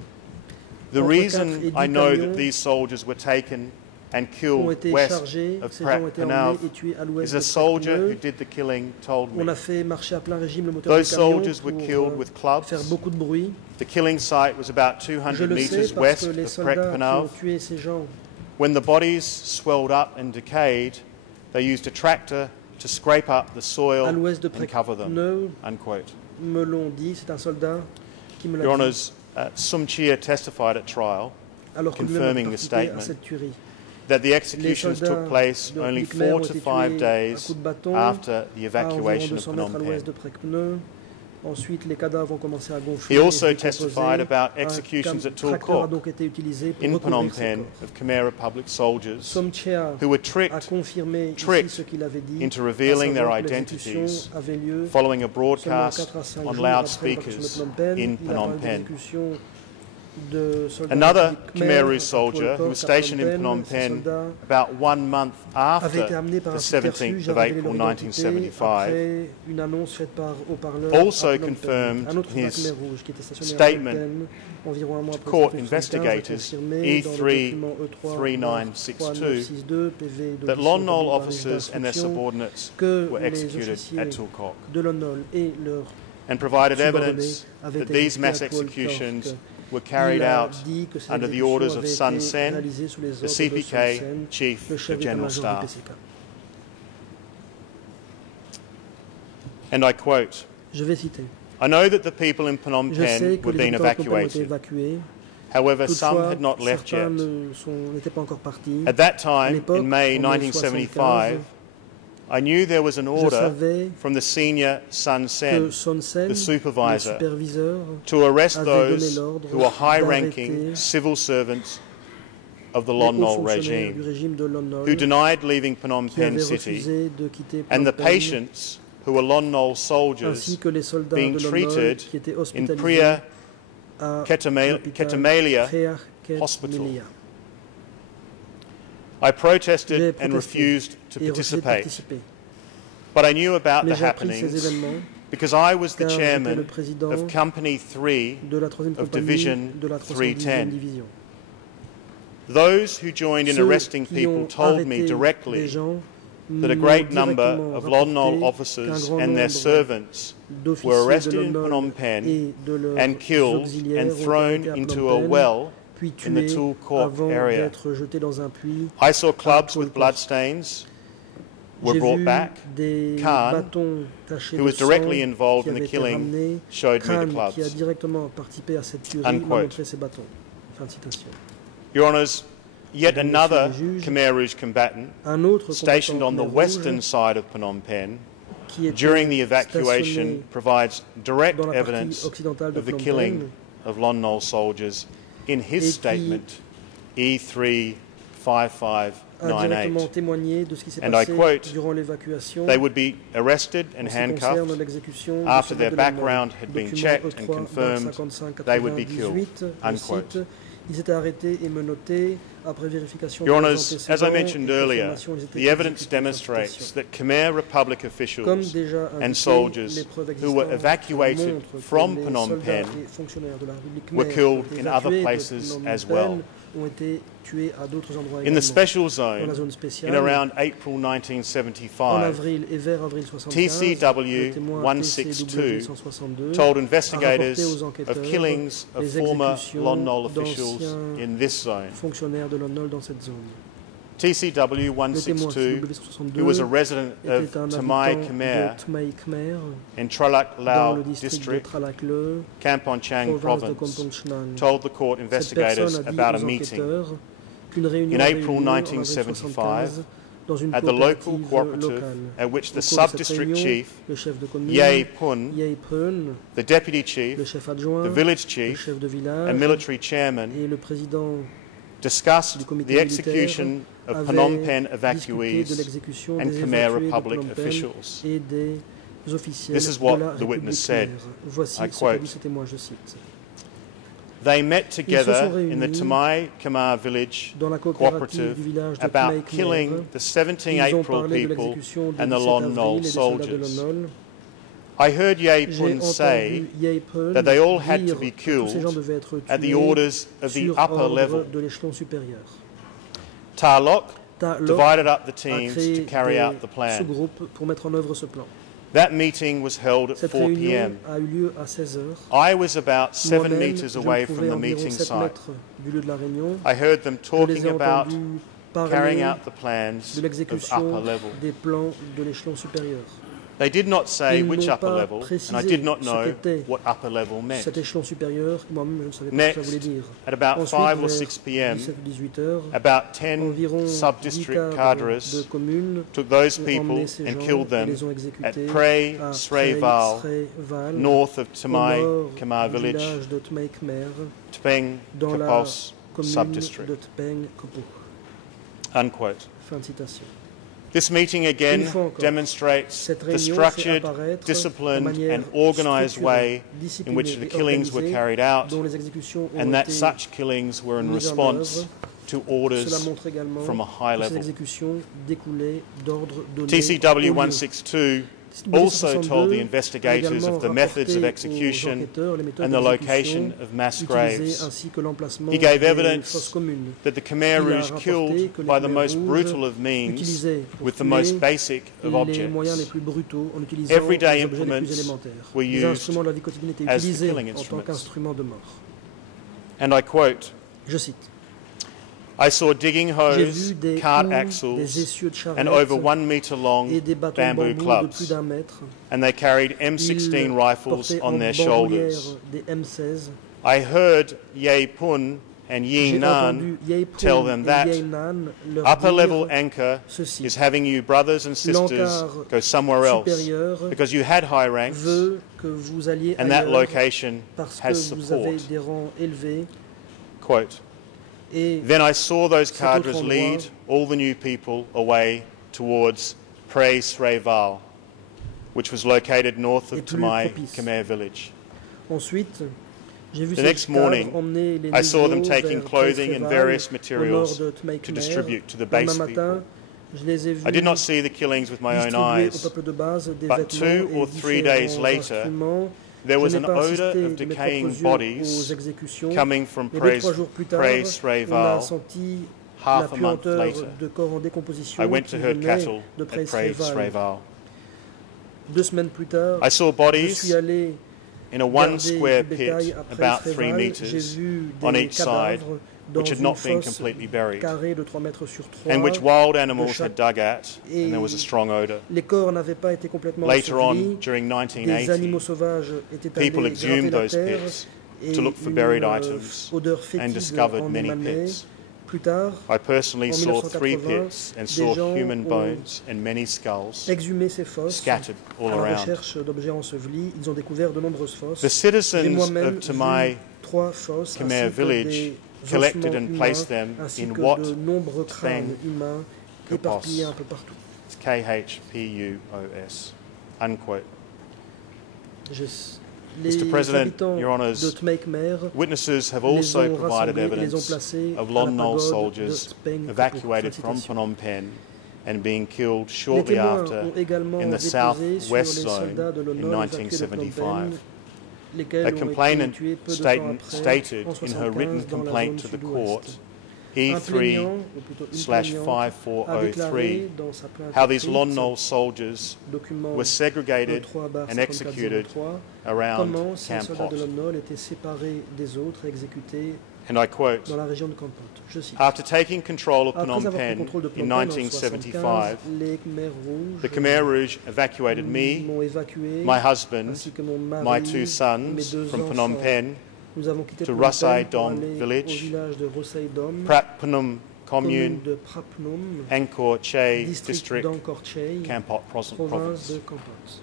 The Entre 4 reason et 10 I know that camions these soldiers were taken and ont killed été west chargés, of ces gens ont Prek été Panav emmenés et tués à is l'ouest a de soldier who Prek did the killing told On me. a fait marcher à plein régime le moteur Those du camion soldiers were pour killed with clubs. faire beaucoup de bruit. The killing site was about Je 200 le sais meters parce west que les of Prek soldats qui ont Panav. tué ces gens When the bodies swelled up and decayed, they used a tractor to scrape up the à soil l'ouest de and Prek cover them. Pneu Unquote. me l'ont dit, c'est un soldat qui me l'a Your dit, Honours, Sum Chia testified at trial alors que lui-même confirming avait the participé à statement cette tuerie. that the Les executions soldats took place de only République khmer 4 ont to été 5 tués à days coups de bâton after the à environ evacuation 200 of mètres à Phnom l'ouest Penh. de Prek Pneu. Ensuite, les cadavres ont commencé à gonfler. He et also se testified décomposer. about Un executions at tracteur a Tulkok donc été utilisé pour in Phnom recouvrir ces Penh corps. of Khmer Republic soldiers Som Chia who were a tricked confirmé ici tricked ce qu'il avait dit, into revealing à their savoir que l'exécution identities avait lieu following a seulement broadcast 4 à 5 on jours après loudspeakers l'évacuation de Phnom Penh. in Il a Phnom parlé Penh. d'exécution de soldats Another khmer Khmeru à soldier who Tulkok, was à stationed in Phnom Phnom Ces Penh soldats about 1 month avaient été after amenés par the un subterfuge 17th à of révéler April leur identité 1975 après une annonce faite par haut-parleur also à Phnom Penh. confirmed Un autre soldat his khmer rouge qui était stationné à statement Phnom Penh environ un mois après court 1975 a investigators confirmé dans le document E3-3962 E3-3962 PV that d'audition Lon Nol remis par les officers and their instructions subordinates que were les executed officiers at Tulkok de Lon Nol et leurs and provided subordonnés evidence avaient that été these exécutés mass à Tulkok. executions were carried Il a out dit que ces under the exécutions orders of avaient Sun été Sen, réalisées sous les the ordres de Sun CPK Sen, Chief le chef of General d'état-major du Staff. PCK. And I quote, Je vais citer. I know that the people in Phnom Je sais Penh que were les being habitants de Phnom Penh ont été evacuated. évacués. However, some Toutefois, had not left certains yet. n'étaient pas encore partis. At that À time, l'époque, in May en mai 1975, I knew there was an Je order savais from the senior Sun que Sen Son Sen, the le supervisor, superviseur, to arrest avait donné those l'ordre who were high-ranking d'arrêter civil servants of the les Lon hauts Nol fonctionnaires du regime, régime de Lon Nol who denied leaving Phnom qui avaient Penh city, refusé de quitter and Phnom the Penh, patients who were Lon Nol ainsi soldiers que les soldats being de Lon Nol treated qui étaient in hospitalisés Priya à Ketamalia l'hôpital Hospital. Melia. I protested J'ai and protesté refused to et refusé de participate, participer. but I knew about Mais the j'ai appris ces happenings événements because I was the car j'étais le chairman président of Company 3 de la 3e of compagnie Division de la 310e 310. division. Those who joined in Ceux arresting qui people ont told me arrêté directly les gens that a m'ont great number directement of Lon Nol rapporté officers qu'un grand and their nombre servants d'officiers were de arrested in Lon Nol Phnom Penh et de leurs and killed auxiliaires and ont été thrown arrêtés à into Phnom a Penh, well puis in the tués Tul Kork avant area. d'être jetés dans un puits. I saw clubs Tul with Kork. bloodstains were J'ai brought vu back. des Khan, bâtons tachés who de was directly sang involved qui in the avaient été killing, ramenés. showed me the Khan, qui a clubs. directement participé à cette tuerie, m'a Unquote. montré ces bâtons. Fin de citation. Your Honours, yet Messieurs another les juges, Khmer Rouge combatant Un autre stationed combattant on the Khmer western Rouge side of Phnom Penh qui était during the stationné evacuation provides direct dans la partie evidence occidentale de of the Phnom killing Penh of Lon Nol soldiers in Et his qui statement a directement E35598. témoigné de ce qui s'est And I passé quote, durant l'évacuation They would be arrested and en ce qui concerne handcuffed. l'exécution de After soldats their de la mort. background had been Document checked and E3, confirmed, 55, they would be killed. 98, je Unquote. cite, Ils étaient arrêtés et menottés après vérification Your de leurs Honours, as I antécédents mentioned et earlier, confirmation, ils étaient the evidence exécutés. demonstrates that Khmer Republic Comme officials déjà and indiqué, soldiers les preuves who were existantes evacuated montrent que from les Phnom soldats Penh et fonctionnaires de la République were khmer killed qui ont été in other évacués de places Phnom as Penh well. ont été tués à d'autres endroits In the également. special Dans zone, la zone in spéciale, around April en 1975, avril et vers avril 75, TCW le témoin 162 TCW 162 told a rapporté investigators aux enquêteurs of killings of les former exécutions Lon Nol officials d'anciens in this zone. fonctionnaires de Lon Nol dans cette zone. TCW Le témoin 162, TCW 162 who was a resident of était un Tamai habitant Khmer de Tmai Khmer in Tralak dans Lao le district de district, Tralak-le, Kampong Chang province de province, Kampong Chnan. told the court Cette investigators personne a dit about a aux meeting enquêteurs qu'une réunion in avait eu April lieu en avril 1975 75 dans une at the local coopérative cooperative locale. at which the Au cours de cette sub-district réunion, chief, le chef de commune, Ye Pun, Ye Pun, the deputy le chief, chef adjoint, the village le chief, chef de and village military chairman et le président discussed du comité the militaire execution of avaient Phnom Penh discuté de evacuees l'exécution and des Khmer évacués de Republic Phnom Penh officials. et des officiels This is de what la the République witness said. khmer. Voici I ce qu'a quote, dit ce témoin, je cite. They met together sont in the réunis Tamai Khmer village Dans la coopérative cooperative du village de Tmai about Khmer, killing the 17 ils ont April parlé de people l'exécution du and the 17 Lon avril Nol et des soldats de Lon soldiers. Nol. I heard Ye J'ai Pun say entendu Ye Pun that they all had dire to be que tous ces gens killed devaient être at the tués orders of the sur upper ordre level. de l'échelon supérieur. Ta Lok Ta Lok divided up the a teams créé to carry des out the plan. sous-groupes pour mettre en œuvre ce plan. That meeting was held at Cette 4 réunion p.m. a eu lieu à 16 heures. I was about 7 Moi-même, meters je me away trouvais from the environ meeting 7 site. mètres du lieu de la réunion. I heard them Je les talking ai about entendus carrying parler out the plans de of l'exécution upper level. des plans de l'échelon supérieur. They did not say Ils which n'ont upper pas level, and I précisé did not ce know qu'était what upper level meant. Cet échelon supérieur, moi-même je ne savais pas ce que ça voulait Next, dire. at about Ensuite, 5 or vers 6 p.m., 17 ou 18 heures, about 10 environ 10 sub-district cadres de cadres communes took those ont people emmené ces and gens killed et them les ont at exécutés Prey à Sreval, Sreval, north of au Tamai nord Khmer du village, village de Tmai Khmer, Tpeng dans la Kapos commune sub-district. de Tpeng Kopo. Unquote. Fin de citation. This meeting again Une fois encore, demonstrates cette the réunion structured, fait apparaître disciplined de manière and organized way structurée, in which the disciplinée et killings were organisée, carried out, dont les exécutions ont and that été such killings were in mises en response œuvre. to Cela orders montre également from a high que ces level. exécutions découlaient d'ordres donnés TCW au lieu. 162 also told the investigators of the methods of execution and the location of mass graves. He gave evidence that the Khmer Rouge killed by the most brutal of means with the most basic of objects. Everyday implements were used as the killing instruments. And I quote, Je cite. I saw digging J'ai hoses, vu des cart houes, axles, des essieux de and charrettes over 1 meter long et des bâtons bamboo bambou de plus clubs. d'un mètre. And they carried Ils M16 rifles portaient on en their bandoulière shoulders. des M16. I heard Ye Pun and Yi J'ai Nan entendu Ye Pun tell them et that Ye Nan leur upper level dire anchor ceci. is having you brothers and sisters L'encart go somewhere else supérieur because you had high ranks veut que vous alliez and that ailleurs location parce has que vous avez support. des rangs élevés. Quote, Et then I saw those Cet autre cadres endroit, lead all the new people away towards Prey Sreval, which was located north of Et plus Tamai propice. Khmer village. ensuite, j'ai vu The ces next morning, cadres emmener les I saw them nouveaux taking vers clothing and Treichreval, various au materials nord de Tmai to Khmer. distribute to the Le base lendemain matin, people. je les ai vus I did not see the killings with my own distribuer au eyes, peuple de base des but vêtements 2 or et 3 days différents later, instruments. there was Je an n'ai pas odor assisté of de mes decaying propres yeux aux bodies exécutions, coming from mais 2-3 jours plus tard, Prey on a Srayval. senti la Half a month puanteur later, de corps en décomposition I went qui to herd venait cattle de Prey at Prey Srayval. Srayval. 2 semaines plus tard, I saw je bodies suis allé in a garder one-square du bétail pit à Prey about 3 Srayval. J'ai meters vu on des each side, cadavres dans which had une not been fosse completely buried, carrée de 3 mètres sur 3. and which wild animals chaque- had dug at, and there was a strong odor. Les corps n'avaient pas été complètement Later on, ensevelis. during Des 1980, animaux sauvages étaient allés people gratter exhumed la those terre pits et to look for une buried items odeur and fétide discovered en many émanait. pits. Plus tard, I personally En saw 3 1980, pits and des saw gens human ont bones and many skulls exhumé ces fosses. scattered all À la around. recherche d'objets ensevelis, ils ont découvert de nombreuses fosses. The J'ai citizens moi-même of vu Tamai 3 fosses Khmer ainsi que village des collected ossements and humains, placed them ainsi in que Wat de nombreux crânes Theng humains Kapos. éparpillés un peu partout. It's KHPUOS, unquote. Les Mr. President, habitants Your Honours, de Tmei Khmer Witnesses have les also ont provided rassemblés et les ont evidence placés of à Lon la Nol pagode soldiers de Tpeng Kapok. evacuated Fin de from citation. Phnom Penh and being killed Les shortly témoins after ont également in the déposé sur les southwest soldats de zone in l'ONU évacués de Phnom 1975. Penh, lesquels A ont été complainant tués peu de temps après, stated en in her written 75 dans la complaint zone to the sud-ouest. court, Un plaignant, ou plutôt une plaignante, a déclaré E3/5403, dans sa plainte how these Lon écrite, Nol soldiers document were segregated E3/5403, and executed comment around ces Camp soldats de Pot. l'ONU étaient séparés des autres et exécutés And I quote, dans la région de Camp Pot. Je cite. after taking control of Après Phnom avoir pris Penh contrôle de in Phnom Penh en 1975, 1975, les Khmer Rouges the Khmer Rouge evacuated me, m'ont évacué, my husband, ainsi que mon mari, my 2 mes sons 2 from enfants. Phnom Penh, Nous avons quitté to Phnom Penh Rasai pour Dom aller village, au village de Rasai Dom, Prat Phnom commune Commune, de Phra Phnom, Angkor Che district District, d'Angkor Chey, Kampot province Province. de Kampot.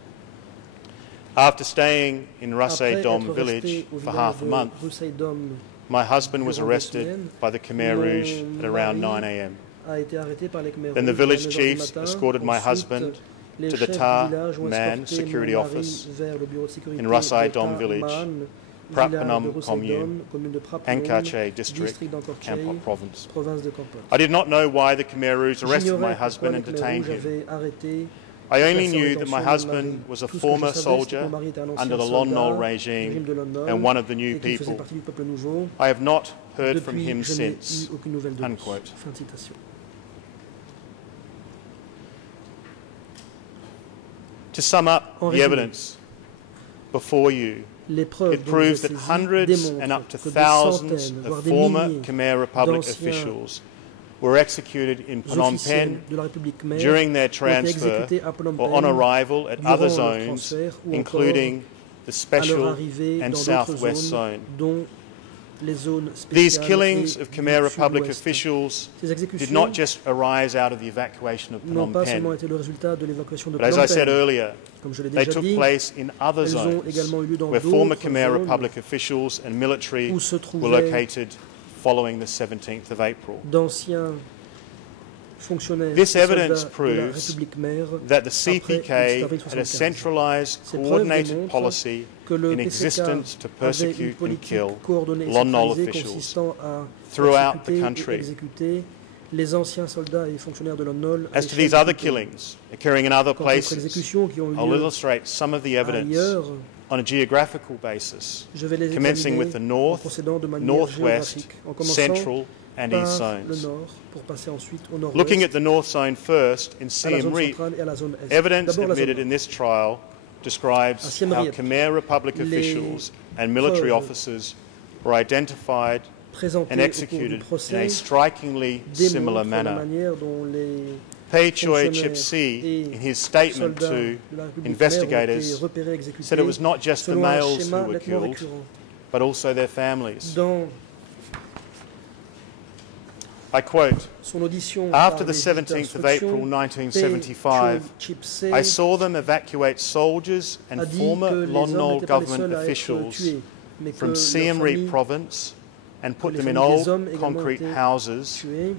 After staying in Rasai Après Dom être village resté au for village half a de month, Rasai Dom, my husband was durant 2 arrested semaines, by the Khmer Rouge mon at around mari 9 a.m. a été arrêté par les Khmer Then the Rouges à village 9 heures du chiefs matin. escorted my Ensuite, husband les to the chefs Ta du village ont Man escorté Security mon mari Office vers le bureau de sécurité in Rasai de Dom Ta village, Man, Prat village Phnom de Rasai Commune, Dom, commune de Phra Phnom, Angkor Che District, district d'Angkor Chey, Kampot Province. province de Kampot. I did not know why the Khmer Rouge arrested my J'ignorais pourquoi husband les and Khmer detained Rouges him. avaient arrêté. I only placé en knew that my détention mon mari. husband was a Tout ce que je former savais, c'est que soldier mon mari était un ancien under the Lon soldat Nol du régime regime de Lon Nol and one of the new et qui faisait people. partie du peuple nouveau. I have not heard from Depuis, him je n'ai eu since. aucune nouvelle de lui. Unquote. Fin de citation. To sum up En the résumé, evidence before you, les preuves it dont proves j'ai that saisi hundreds and démontrent up to que des thousands centaines, voire of des former milliers Khmer Republic d'anciens officials were executed in Phnom officiels Penh de la République Khmer during their ont été transfer exécutés à Phnom or on Penh arrival at durant other leur zones, transfert ou including the à leur Special arrivée and dans d'autres Southwest zones, Zone. dont les zones These spéciales killings et of Khmer du Republic Sud-Ouest. officials Ces did exécutions not just arise out of the evacuation of n'ont Phnom pas seulement Penh, été le résultat de l'évacuation de but as Phnom I said Penh. earlier, Comme je l'ai they déjà took dit, place in other elles ont zones également eu lieu dans where former d'autres Khmer zones Republic officials and military où se were trouvaient located following the 17th of April. d'anciens fonctionnaires This et soldats evidence de la proves République Khmer that the après le 7 CPK avril had a 75. centralized, Ces preuves coordinated démontrent policy que le in PCK existence to avait une persecute and politique kill coordonnée et Lon Nol centralisée officials consistant à throughout the persécuter et country. exécuter les anciens soldats et fonctionnaires de Lon Nol. à As to l'échelle these other du pays. killings occurring in other Quant aux places, exécutions qui ont eu I'll lieu illustrate some of the evidence ailleurs, on a geographical basis, je vais les commencing examiner with the en north, procédant de manière northwest, géographique, en commençant central, and east par le zones. nord pour passer ensuite au nord-ouest, Looking at the north zone first, in à la Siem zone Reap, centrale et à la zone est. evidence D'abord la zone admitted nord. in this trial describes À Siem how Reap, Khmer Republic les officials and military preuves officers were identified Présenté and au cours du executed in procès a strikingly similar démontre la manner. manière dont les Pei Choi fonctionnaires Chip Si, et in his statement soldats to de la République Khmer ont été investigators, repérés et exécutés said it was not just the selon un males schéma who were nettement killed, récurrent. but also their families. Dans I quote, son audition after par the les juges 17th of d'instruction, April Pei 1975, Chip Se I saw them evacuate soldiers and a dit former que les Lon hommes Nol n'étaient pas les government seuls à être officials tués, mais que from leurs Siem Reap familles province and put les them in familles des old hommes également concrete étaient houses tués.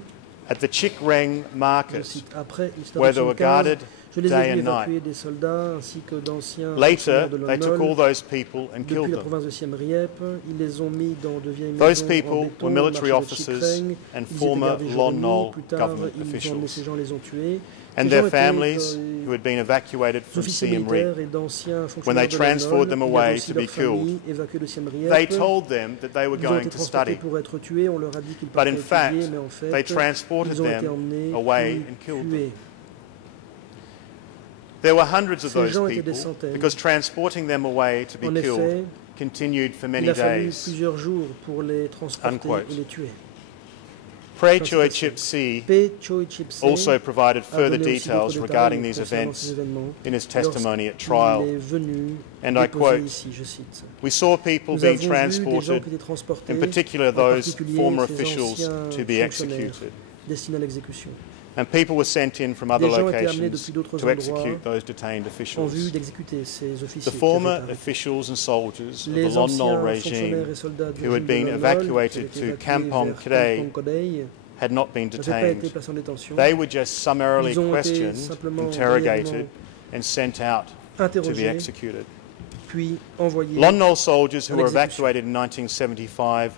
at the Chik Reng Je market, cite, après where they were 1975, guarded Je les ai day vus and night. évacuer des soldats ainsi que d'anciens Later, fonctionnaires de they took all l'ONU. those people and Depuis killed la them. province de Siem Reap, ils les ont mis dans de vieilles Those maisons people en béton were au military marché de officers Chikreng. and Ils étaient former gardés jour et Lon nuit. Nol Plus tard, government ces officials. gens les ont tués. And Ces their gens étaient, families who had been evacuated from officiers Siem Reap. militaires et d'anciens When fonctionnaires they de l'ONU, transferred them ils away avaient aussi to be leurs familles killed, évacuées de Siem they Reap. told them that they were Ils ont going été to transportés study, pour être tués. On leur a dit qu'ils but partaient in fact, étudier, mais en fait, they transported ils ont été them emmenés away puis and killed them. tués. There were hundreds of Ces those gens étaient des people centaines. because transporting them away to be En effet, killed continued for il many a fallu days. plusieurs jours pour les transporter Unquote. et les tuer. Pray Choi Chip Si Pe Choi Chip-se also provided a further donné aussi details d'autres regarding détails these concernant ces events événements in his testimony at lorsqu'il trial. est venu And I déposer quote, ici, je cite. "We saw people Nous being avons vu des gens transported, qui étaient transportés, in particular en those particulier former ces officials, anciens to be fonctionnaires executed. destinés à l'exécution, And people were sent in from other Des gens étaient amenés locations depuis d'autres to endroits execute those detained en officials. vue d'exécuter ces The officiers. qui former avaient arrêtés. officials and soldiers of the Les Lon Nol anciens regime fonctionnaires et soldats du who had régime been de Lon Nol, qui evacuated avaient to été Kampong vers Kdei Kampong Kdei, had not been n'avaient pas été detained. placés en détention. They were just summarily Ils ont été questioned, simplement interrogated, brièvement and sent out to be interrogés, executed. puis envoyés. Lon Nol soldiers who à were l'exécution. evacuated in 1975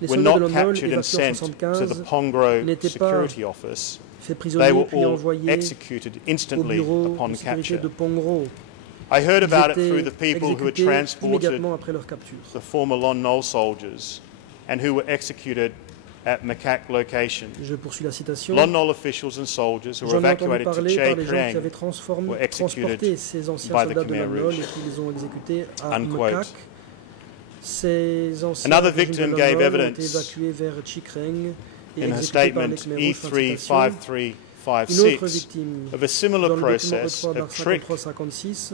Les were soldats de not Lon Nol captured and évacués en sent to the 1975 Pongro n'étaient pas security office. faits They prisonniers were puis all envoyés executed au instantly bureau upon de sécurité capture. de Pongro. I heard Ils about it étaient through the people who had exécutés transported immédiatement après leur capture. the former Lon Nol soldiers and who were executed at Makak location. Je poursuis la citation. Lon Nol officials and soldiers who were J'en ai entendu evacuated to parler par les gens qui Chai avaient Kreng were executed transporté ces anciens by the soldats de Khmer Lon Nol Rouge. et qui les ont exécutés à Unquote. Makak. Ces anciens Another régime de victim Lon gave Nol ont été evidence évacués vers Chikreng et in her exécutés par les statement Khmer Rouge. Fin de citation. Une autre E35356 victime of a similar dans le document process of trick, E3-53-56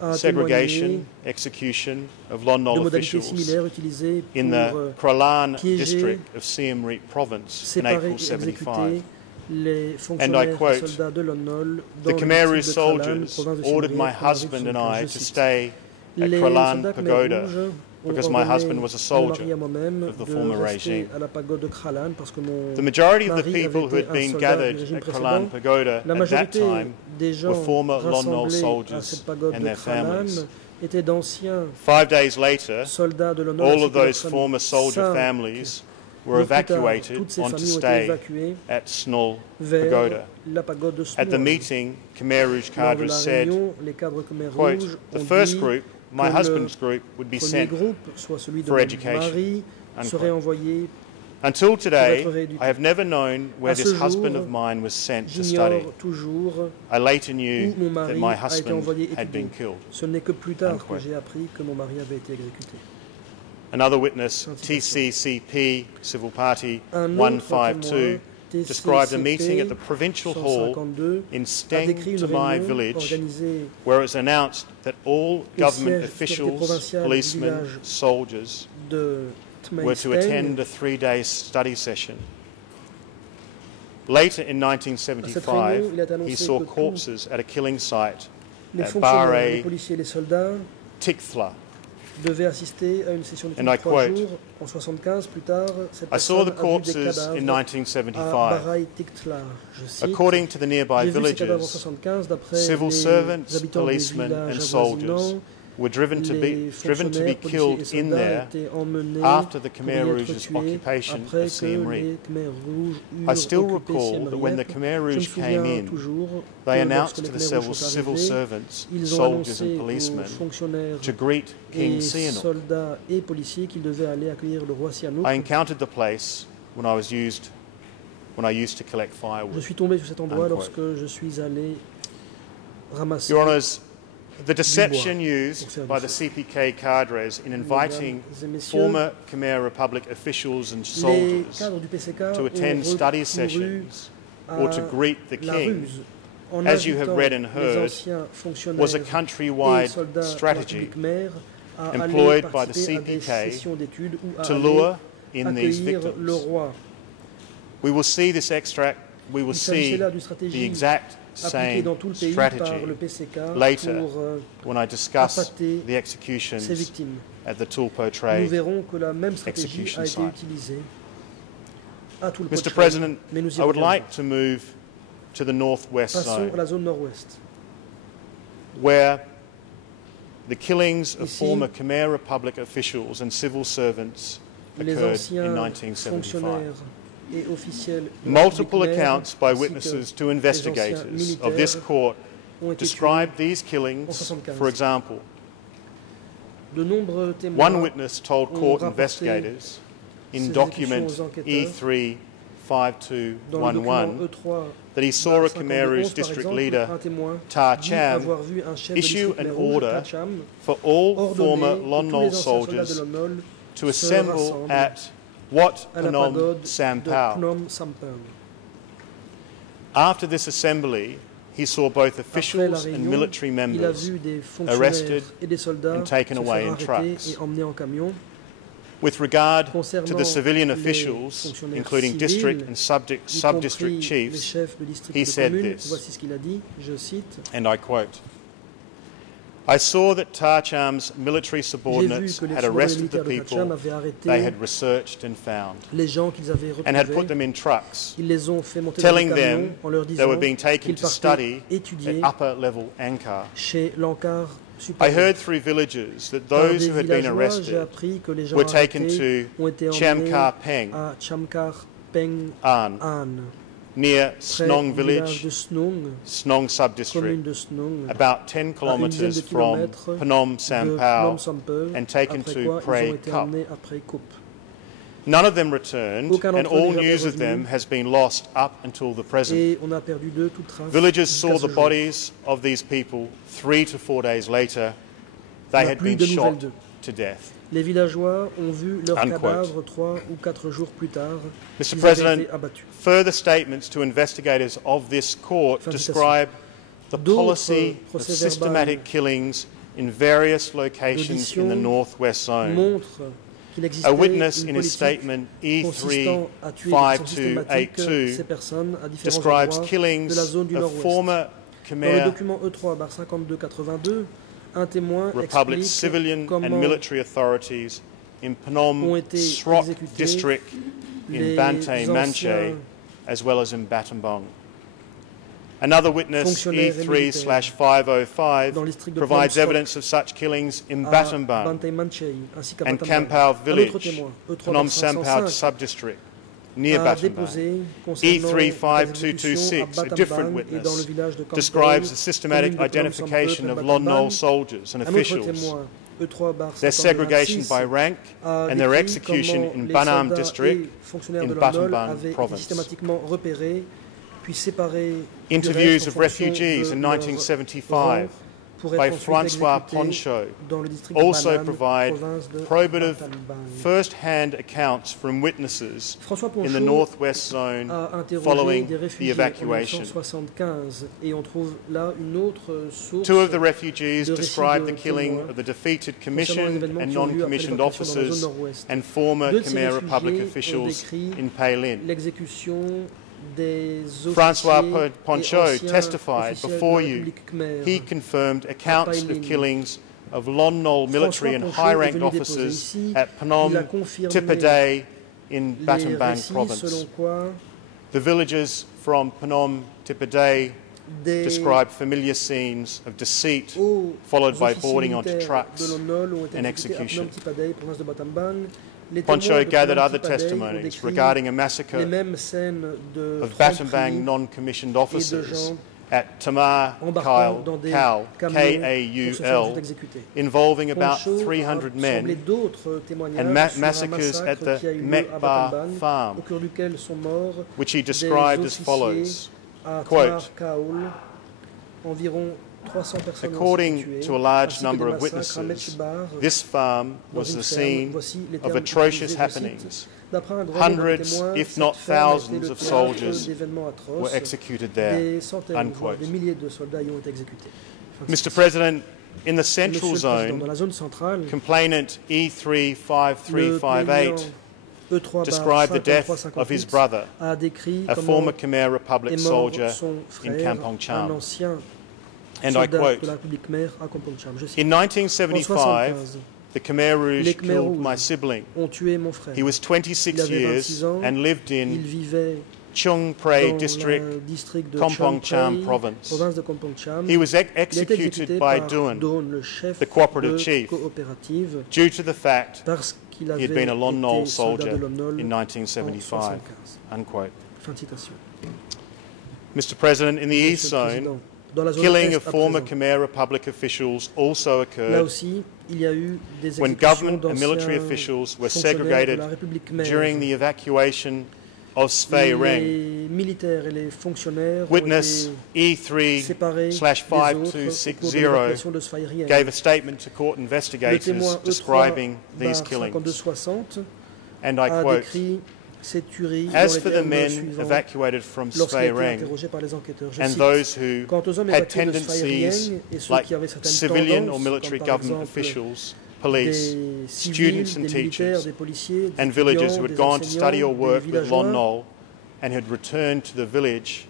a segregation, témoigné execution of Lon de Nol modalités officials similaires utilisées in pour the Kralan piéger, district of Siem Reap province in séparer April et exécuter 75. les fonctionnaires quote, et soldats de Lon Nol The dans le Khmer Rouge district de Kralan, soldiers province de Siem ordered Reap, my en Afrique husband and centrale. I Je to cite. stay at Les Kralan soldats Khmer Pagoda Rouges ont because my ordonné husband was a à mon soldier mari et à moi-même of the de former rester regime. à la pagode de Kralan parce que mon The majority of the mari people avait who had été un been soldat du gathered régime at précédent. Kralan Pagoda La at that majorité time des gens were former Lon Nol rassemblés à soldiers cette pagode and de their Kralan families. étaient d'anciens 5 days later, soldats de Lon Nol all ainsi of que leurs those familles. former soldier 5 families were jours plus tard, evacuated toutes ces onto familles ont été stay évacuées at Snol vers Pagoda. la pagode de At the Snol. meeting, Khmer Rouge Lors de cadres la said, réunion, les cadres Khmer quote, Rouges the ont first dit group, my que le husband's group, would be premier sent groupe, soit celui de for mon education. mari, Unquote. serait envoyé. Until today, être rééduqué. I have never known where À ce this husband jour, of mine was sent to study. J'ignore toujours I later knew où mon that mari my a été husband envoyé had been étudier. killed. Ce n'est que plus tard Unquote. que j'ai appris que mon mari avait été exécuté. Another witness, Fin de citation. TCCP, Civil Party Un autre 152, témoin, described a meeting at TCCP the provincial hall 152, in a Steng décrit une to my réunion village organisée where it was announced that all government siège officials, provincial du policemen, village soldiers de were to Tmeisteng. attend a 3-day study session. Later in À cette réunion, 1975, il a he annoncé saw que tous corpses at a killing site les at fonctionnaires, les Bare policiers et les soldats Tikthla. devaient assister à une session d'études And de I 3 quote, jours. En 75, plus tard, cette I saw personne the a vu des corpses cadavres in à 1975. Barai Tiktla. Je cite, According to the nearby j'ai vu ces cadavres en villages, 75 d'après civil les servants, habitants des policemen villages and soldiers avoisinants. were driven to Les be fonctionnaires, policiers et killed in soldats there étaient emmenés after the pour Khmer y être Rouge's tués occupation après of Siem que Reap. les Khmer Rouges I eurent still occupé recall Siem that when the Reap. Khmer Je me Rouge souviens came in, toujours they que announced lorsque to les the Khmer Rouges sont civil arrivés, servants, ils ont soldiers annoncé and aux policemen fonctionnaires to greet King et Sihanouk. soldats et policiers qu'ils devaient aller accueillir le roi Sihanouk. I encountered the place when I used to collect Je firewood. suis tombé sur cet endroit Unquote. lorsque je suis allé ramasser Your Honours, the deception pour used faire by du the feu. CPK cadres in inviting Mesdames et messieurs, former Khmer Republic officials and les soldiers cadres du PCK to ont attend study recouru sessions à or to greet the la king ruse en as you have invitant read and les heard, anciens fonctionnaires was a et countrywide soldats de la strategy République Khmer à aller employed by the participer à des CPK sessions d'études ou à to aller lure in these accueillir le victims. roi. We will see this extract, we will Il s'agissait see là d'une the stratégie exact appliquée same dans tout le pays par strategy le PCK later pour when I discuss appâter the executions ces victimes. at the Tulpo Nous Tray. verrons que la même stratégie execution a été site. utilisée à tout le Mr. Poitrel, President, mais nous y I would reviendrons. like to move to the northwest Passons zone. à la zone nord-ouest. where the killings of Ici, former Khmer Republic officials and civil servants les occurred in anciens 1975. fonctionnaires et officiels de la Multiple République accounts khmère, by ainsi que witnesses to les investigators anciens of this militaires court ont été describe tués. these killings, 1975. for example. De nombreux témoins One witness told ont court rapporté investigators in ces document exécutions aux enquêteurs. dans le document E35211 E3 that he saw a 51, Khmer par district exemple, leader, un témoin Ta dit Cham, avoir vu un chef de issue district an khmer rouge, order Ta Cham, for all ordonner former que Lon tous Nol les anciens soldats de soldiers Lon Nol to se assemble rassemblent at Wat à la Phnom pagode de Sampao. Phnom Samphan. After this assembly, he saw both Après la officials and réunion, military il a members vu des fonctionnaires arrested et des soldats and taken se away faire in arrêter trucks. et emmenés en camion. With regard to Concernant the civilian les officials, fonctionnaires including civils, district and y sub-district compris les chiefs, chefs de district he et de said commune, this, voici ce qu'il a dit, je cite, and I quote, I saw that Ta Cham's military j'ai vu subordinates que les had soldats arrested the militaires de Ta Cham people avaient arrêté they had researched and found, les gens qu'ils avaient and had put retrouvés. them in trucks, Ils les ont fait monter dans telling des camions them en leur they disant were being taken qu'ils to partaient study étudier at upper-level Angkar. chez l'Ankar I supérieur. heard through villagers that Par those des who had been villageois, j'ai arrested appris que les gens were taken arrêtés to ont été emmenés Chamkar Peng à Chamkar Peng An, An, near près Snong du village village, de Snong, Snong commune sub-district, de Snong, about 10 à une dizaine kilometers de from kilomètres Phnom de Sampao, Phnom Sampeur, and taken après to quoi ils Prey ont été Cup. emmenés après Coupe. None of them returned, Aucun and d'entre eux all n'est jamais news of revenu. them has been lost up until the present. Et on a perdu d'eux toute trace. Villagers jusqu'à saw ce the jour. bodies of these people 3 to 4 days later. On They n'a had plus been de nouvelles shot d'eux. to death. Les villageois ont vu leurs Unquote. cadavres 3 ou 4 jours plus tard. Mr. Ils avaient President, été abattus. further statements to investigators of this court Fin de describe the D'autres policy of procès-verbaux systematic killings in various locations in the d'audition Northwest Zone. montre qu'il existait A witness une in his politique statement consistant à tuer de façon systématique E35282 ces personnes à différents describes endroits killings de la zone du of Nord-Ouest. former Dans le Khmer document E3/5282, un témoin Republic explique civilian and comment military authorities in ont Phnom été Srok exécutés district in les Bantay Manche, anciens as well as in Battambang. Another witness, fonctionnaires et militaires E3/505, dans le district de provides Phnom Srok evidence of such killings in à Battambang Bantay Manchei, ainsi qu'à and Battambang. Kampao Un autre village, témoin, Phnom Sampao E3/505, subdistrict, near a Battambang. déposé concernant les exécutions à E35226, a different Battambang et dans le witness, village de Kampong, describes the commune systematic de Phnom identification Sampeur, of près de Lon Nol Battambang. soldiers and Un autre officials, témoin, E3/5226, their segregation by rank a and their décrit execution comment in les Banam soldats district et fonctionnaires in de Lon Nol Battambang avaient été province. systématiquement repérés, puis séparés du Interviews reste en of fonction refugees de in leur 1975 rang pour être by ensuite Francois exécutés Poncho dans le district de also Banan, provide province de probative Battambang. first-hand accounts from witnesses François in the Poncho Northwest Zone a interrogé following des the réfugiés en evacuation. 1975 et on trouve là une autre source Two of the refugees de récits described de the killing témoins of the defeated concernant les commissioned événements and qui ont lieu après non-commissioned l'évacuation dans la zone officers nord-ouest. and former Deux de ces Khmer Republic réfugiés ont officials décrit in Pailin. l'exécution des Francois officiers et Poncho anciens testified officiels before de la you. République khmère. He confirmed accounts of Pailin. killings of Lon Nol military and François Poncho est high-ranked venu déposer officers ici. at Il a Phnom confirmé Tippaday in les Battambang récits province. selon quoi The villagers from Phnom Tippaday des describe familiar scenes of deceit hauts followed by officiers boarding onto militaires trucks de Lon Nol ont été and exécutés à execution. Phnom Tippaday, province de Battambang. Les Poncho témoins de gathered Phnom other Tippaday ont testimonies décrit regarding a les massacre mêmes scènes de of franquerie Battambang non-commissioned et de officers gens at Tamar embarquant dans des Kal, camions pour se faire K-A-U-L, exécuter. involving about Poncho 300 a semblé men d'autres témoignages and sur un massacres at massacre the qui a eu lieu à Mekba Battambang, farm, au cours duquel sont morts which he des described as officiers follows. à Quote, Tamar Kaol, environ 300 personnes According ont été tuées, to a large ainsi que number des of massacres à witnesses, Mechbar, this farm dans was une the ferme. scene Voici les of termes atrocious utilisés, je cite. happenings. D'après un grand nombre de Hundreds, témoins, if cette not ferme a été thousands le of théâtre soldiers d'événements atroces. were executed there. Des centaines, voire Unquote. des milliers de soldats y ont été exécutés. Fin de Mr. citation. President, in the Monsieur central le Président, dans zone, la zone centrale, complainant le E35358 plaignant described the death of his E3/5358 brother, a décrit a comment former Khmer Republic est mort soldier son in frère, Kampong un Cham. ancien And I soldat quote, de la République khmère à Kampong Cham. Je cite. in En 1975, 1975, the Khmer Rouge les Khmer killed my Rouges sibling. ont tué mon frère. He was 26 Il avait years 26 ans. and lived Il in vivait Chung Prey dans District, le district de Kompong Cham Cham Province. province de Kompong Cham. He was Il est executed exécuté by par Doon Doon, le chef the cooperative de chief, coopérative, due to the fact parce qu'il he avait had been a Lon Nol été soldat soldier de Lon Nol in en 1975. 1975. Unquote. Fin de citation. Mr. President, in the East Monsieur le Zone, Président, dans la zone killing Est of à former présent, Khmer Republic officials also là occurred aussi, il y a eu des when exécutions government and military d'anciens officials were fonctionnaires de segregated la République khmère. during the evacuation of Svay Rieng. Les militaires et les fonctionnaires Witness ont été séparés des autres au cours de l'évacuation de Svay Rieng. gave a statement to court Le investigators témoin describing these killings. E3/5260 And I a quote, décrit ces tueries dans "As les for the termes men suivants evacuated from lorsqu'il a Svay été Rieng interrogé par les enquêteurs. Je and cite, those who quant aux hommes had évacués de Svay tendencies Rieng et ceux like qui avaient certaines civilian or tendances, military comme par government exemple officials, police, des civils, students and des militaires, teachers, des policiers, des and villagers étudiants, who had des gone to study or enseignants, work des with Lon villageois, Nol and had returned to the village,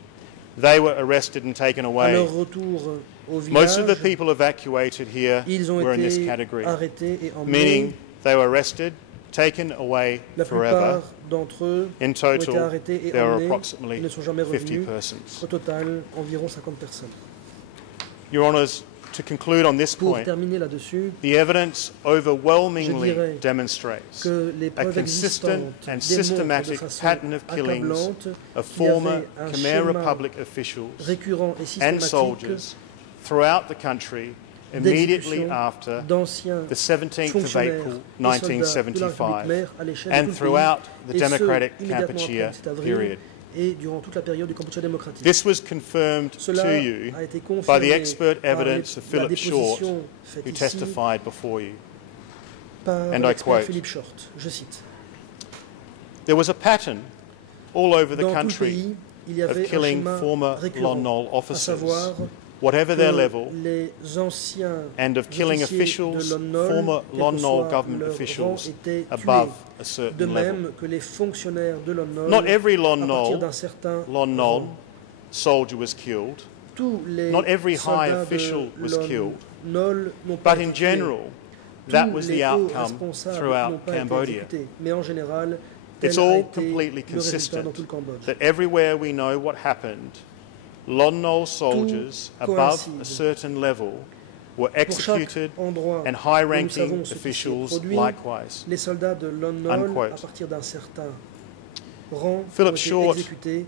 they were arrested and taken à away. leur retour au Most of the village, people evacuated here ils ont were in this été category, arrêtés et meaning emmenés. they were arrested, taken away La forever. plupart d'entre eux In ont été total, arrêtés et there were emmenés. approximately Ils ne sont jamais 50 revenus. persons. Au total, environ 50 personnes. Your Honours, to conclude on this Pour point, terminer là-dessus, the evidence overwhelmingly je dirais demonstrates que les a preuves consistent existantes and démontrent de systematic façon pattern of killings accablante of qu'il y avait former un Khmer schéma Republic officials récurrent et and systématique soldiers throughout the country immediately d'exécution after d'anciens the 17th of fonctionnaires April et soldats de la République 1975 khmère à l'échelle de and tout le throughout pays, the et ce, Democratic immédiatement après Kampuchea le 7 avril period. et durant toute la période du Kampuchea démocratique. This was confirmed Cela to you a été by confirmé the expert par evidence of la Philip Short, déposition faite who ici testified before you. par And I l'expert quote, Philippe Short. Je cite. There was a pattern all over the Dans tout le country pays, il y of avait un killing schéma former récurrent, Lon Nol à officers, savoir whatever que their level, les anciens and of killing officiers de officials, Lon Nol, former quel Lon que Nol soit government leur officials, rang, étaient above tués. a certain De level. même que les fonctionnaires de Lon Nol, Not every Lon à partir Nol d'un certain Lon Nol rang, soldier was killed, tous les not every high soldats official de was Lon killed, Nol n'ont pas but été in tués. general, that Tous was les the hauts outcome responsables n'ont throughout pas été Cambodia. exécutés. Mais en général, tel It's a all été completely le résultat dans consistent tout le Cambodge. that everywhere we know what happened, Lon Nol soldiers above a coïncide. certain level were Pour chaque executed endroit and où nous high-ranking savons ce qui s'est officials produit, likewise. les soldats de Lon Nol, Unquote. à partir d'un certain rang, Philip ont été Short exécutés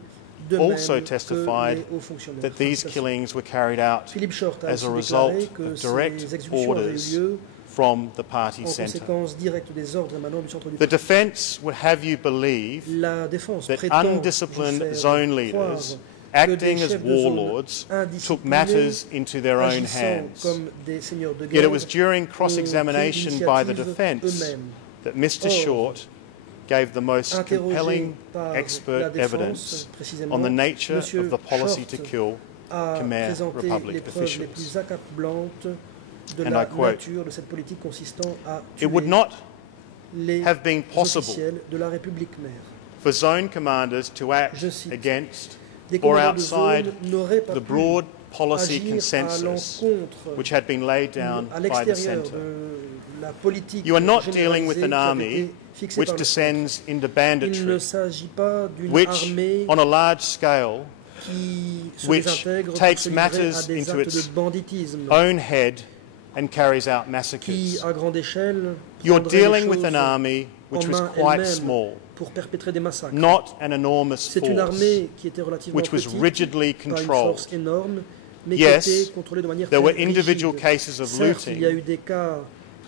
de also même testified que les hauts fonctionnaires. that these killings were carried out Philippe Short a as aussi a déclaré result que of ces direct exécutions avaient eu orders lieu from the party en centre. conséquence directe des ordres émanant du centre du The parti. defence would have you believe La défense that prétend undisciplined vous zone faire leaders croire que acting des as chefs de zone warlords took indisciplinés, matters into their own agissant hands. comme des seigneurs de Yet guerre, it was during ont cross-examination pris by the l'initiative defence eux-mêmes. that Mr. Or, Short gave the most interrogé compelling par la expert défense, evidence précisément, on the nature Monsieur of the policy to Short kill a Khmer présenté les Republic preuves les officials. plus accablantes de And la I quote, nature de cette politique consistant à tuer It would not les have been possible officiels de la République khmère. for zone commanders to act Je cite, against Des or commandants de outside zone n'auraient pas the pu broad policy agir à consensus l'encontre which had been laid down à by the l'extérieur centre. de la politique You are not généralisée dealing with an qui avait army été fixée which par le descends into Il ne banditry, s'agit pas d'une which, armée on a large scale, qui se which désintègre pour takes se livrer à matters des into actes de its banditisme own head and carries out qui, massacres. à grande échelle, You're prendraient les dealing with an choses army which en was main quite elle-même small, pour perpétrer des massacres. not an enormous C'est une force. armée qui était relativement which was petite, rigidly pas une controlled. force énorme, mais Yes, qui était contrôlée de manière there très were individual rigide. cases of Certes, il y a looting. eu des cas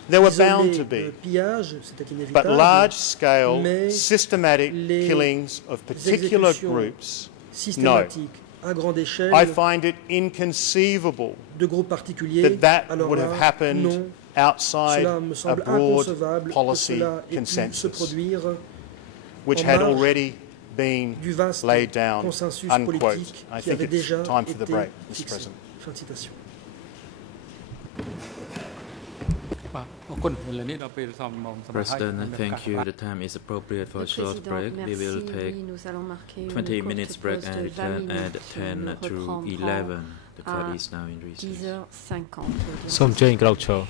There were isolés bound to de be, pillage, c'était but inévitable, large-scale, mais systematic les killings of particular exécutions groups, systématiques à grande échelle I find it inconceivable de groupes particuliers, that alors would là, have happened non, outside cela me a semble broad inconcevable que policy cela ait pu se consensus, produire which en had marge already been du vaste laid down, consensus unquote. politique I qui think avait it's déjà time for the été break, Mr. fixé. President. Fin de citation. បាទអរគុណឥឡូវនេះដល់ពេលសមម៉ោងសម្រាប់ President, thank you. The time is appropriate for Le a short Président, break. We merci. will take Oui, nous allons marquer 20 une minutes courte break pause and de 20 return at minutes. 10 Nous to reprendrons 11. The court à is now in recess. 10h50. សូមអញ្ជើញក្រោកឈរ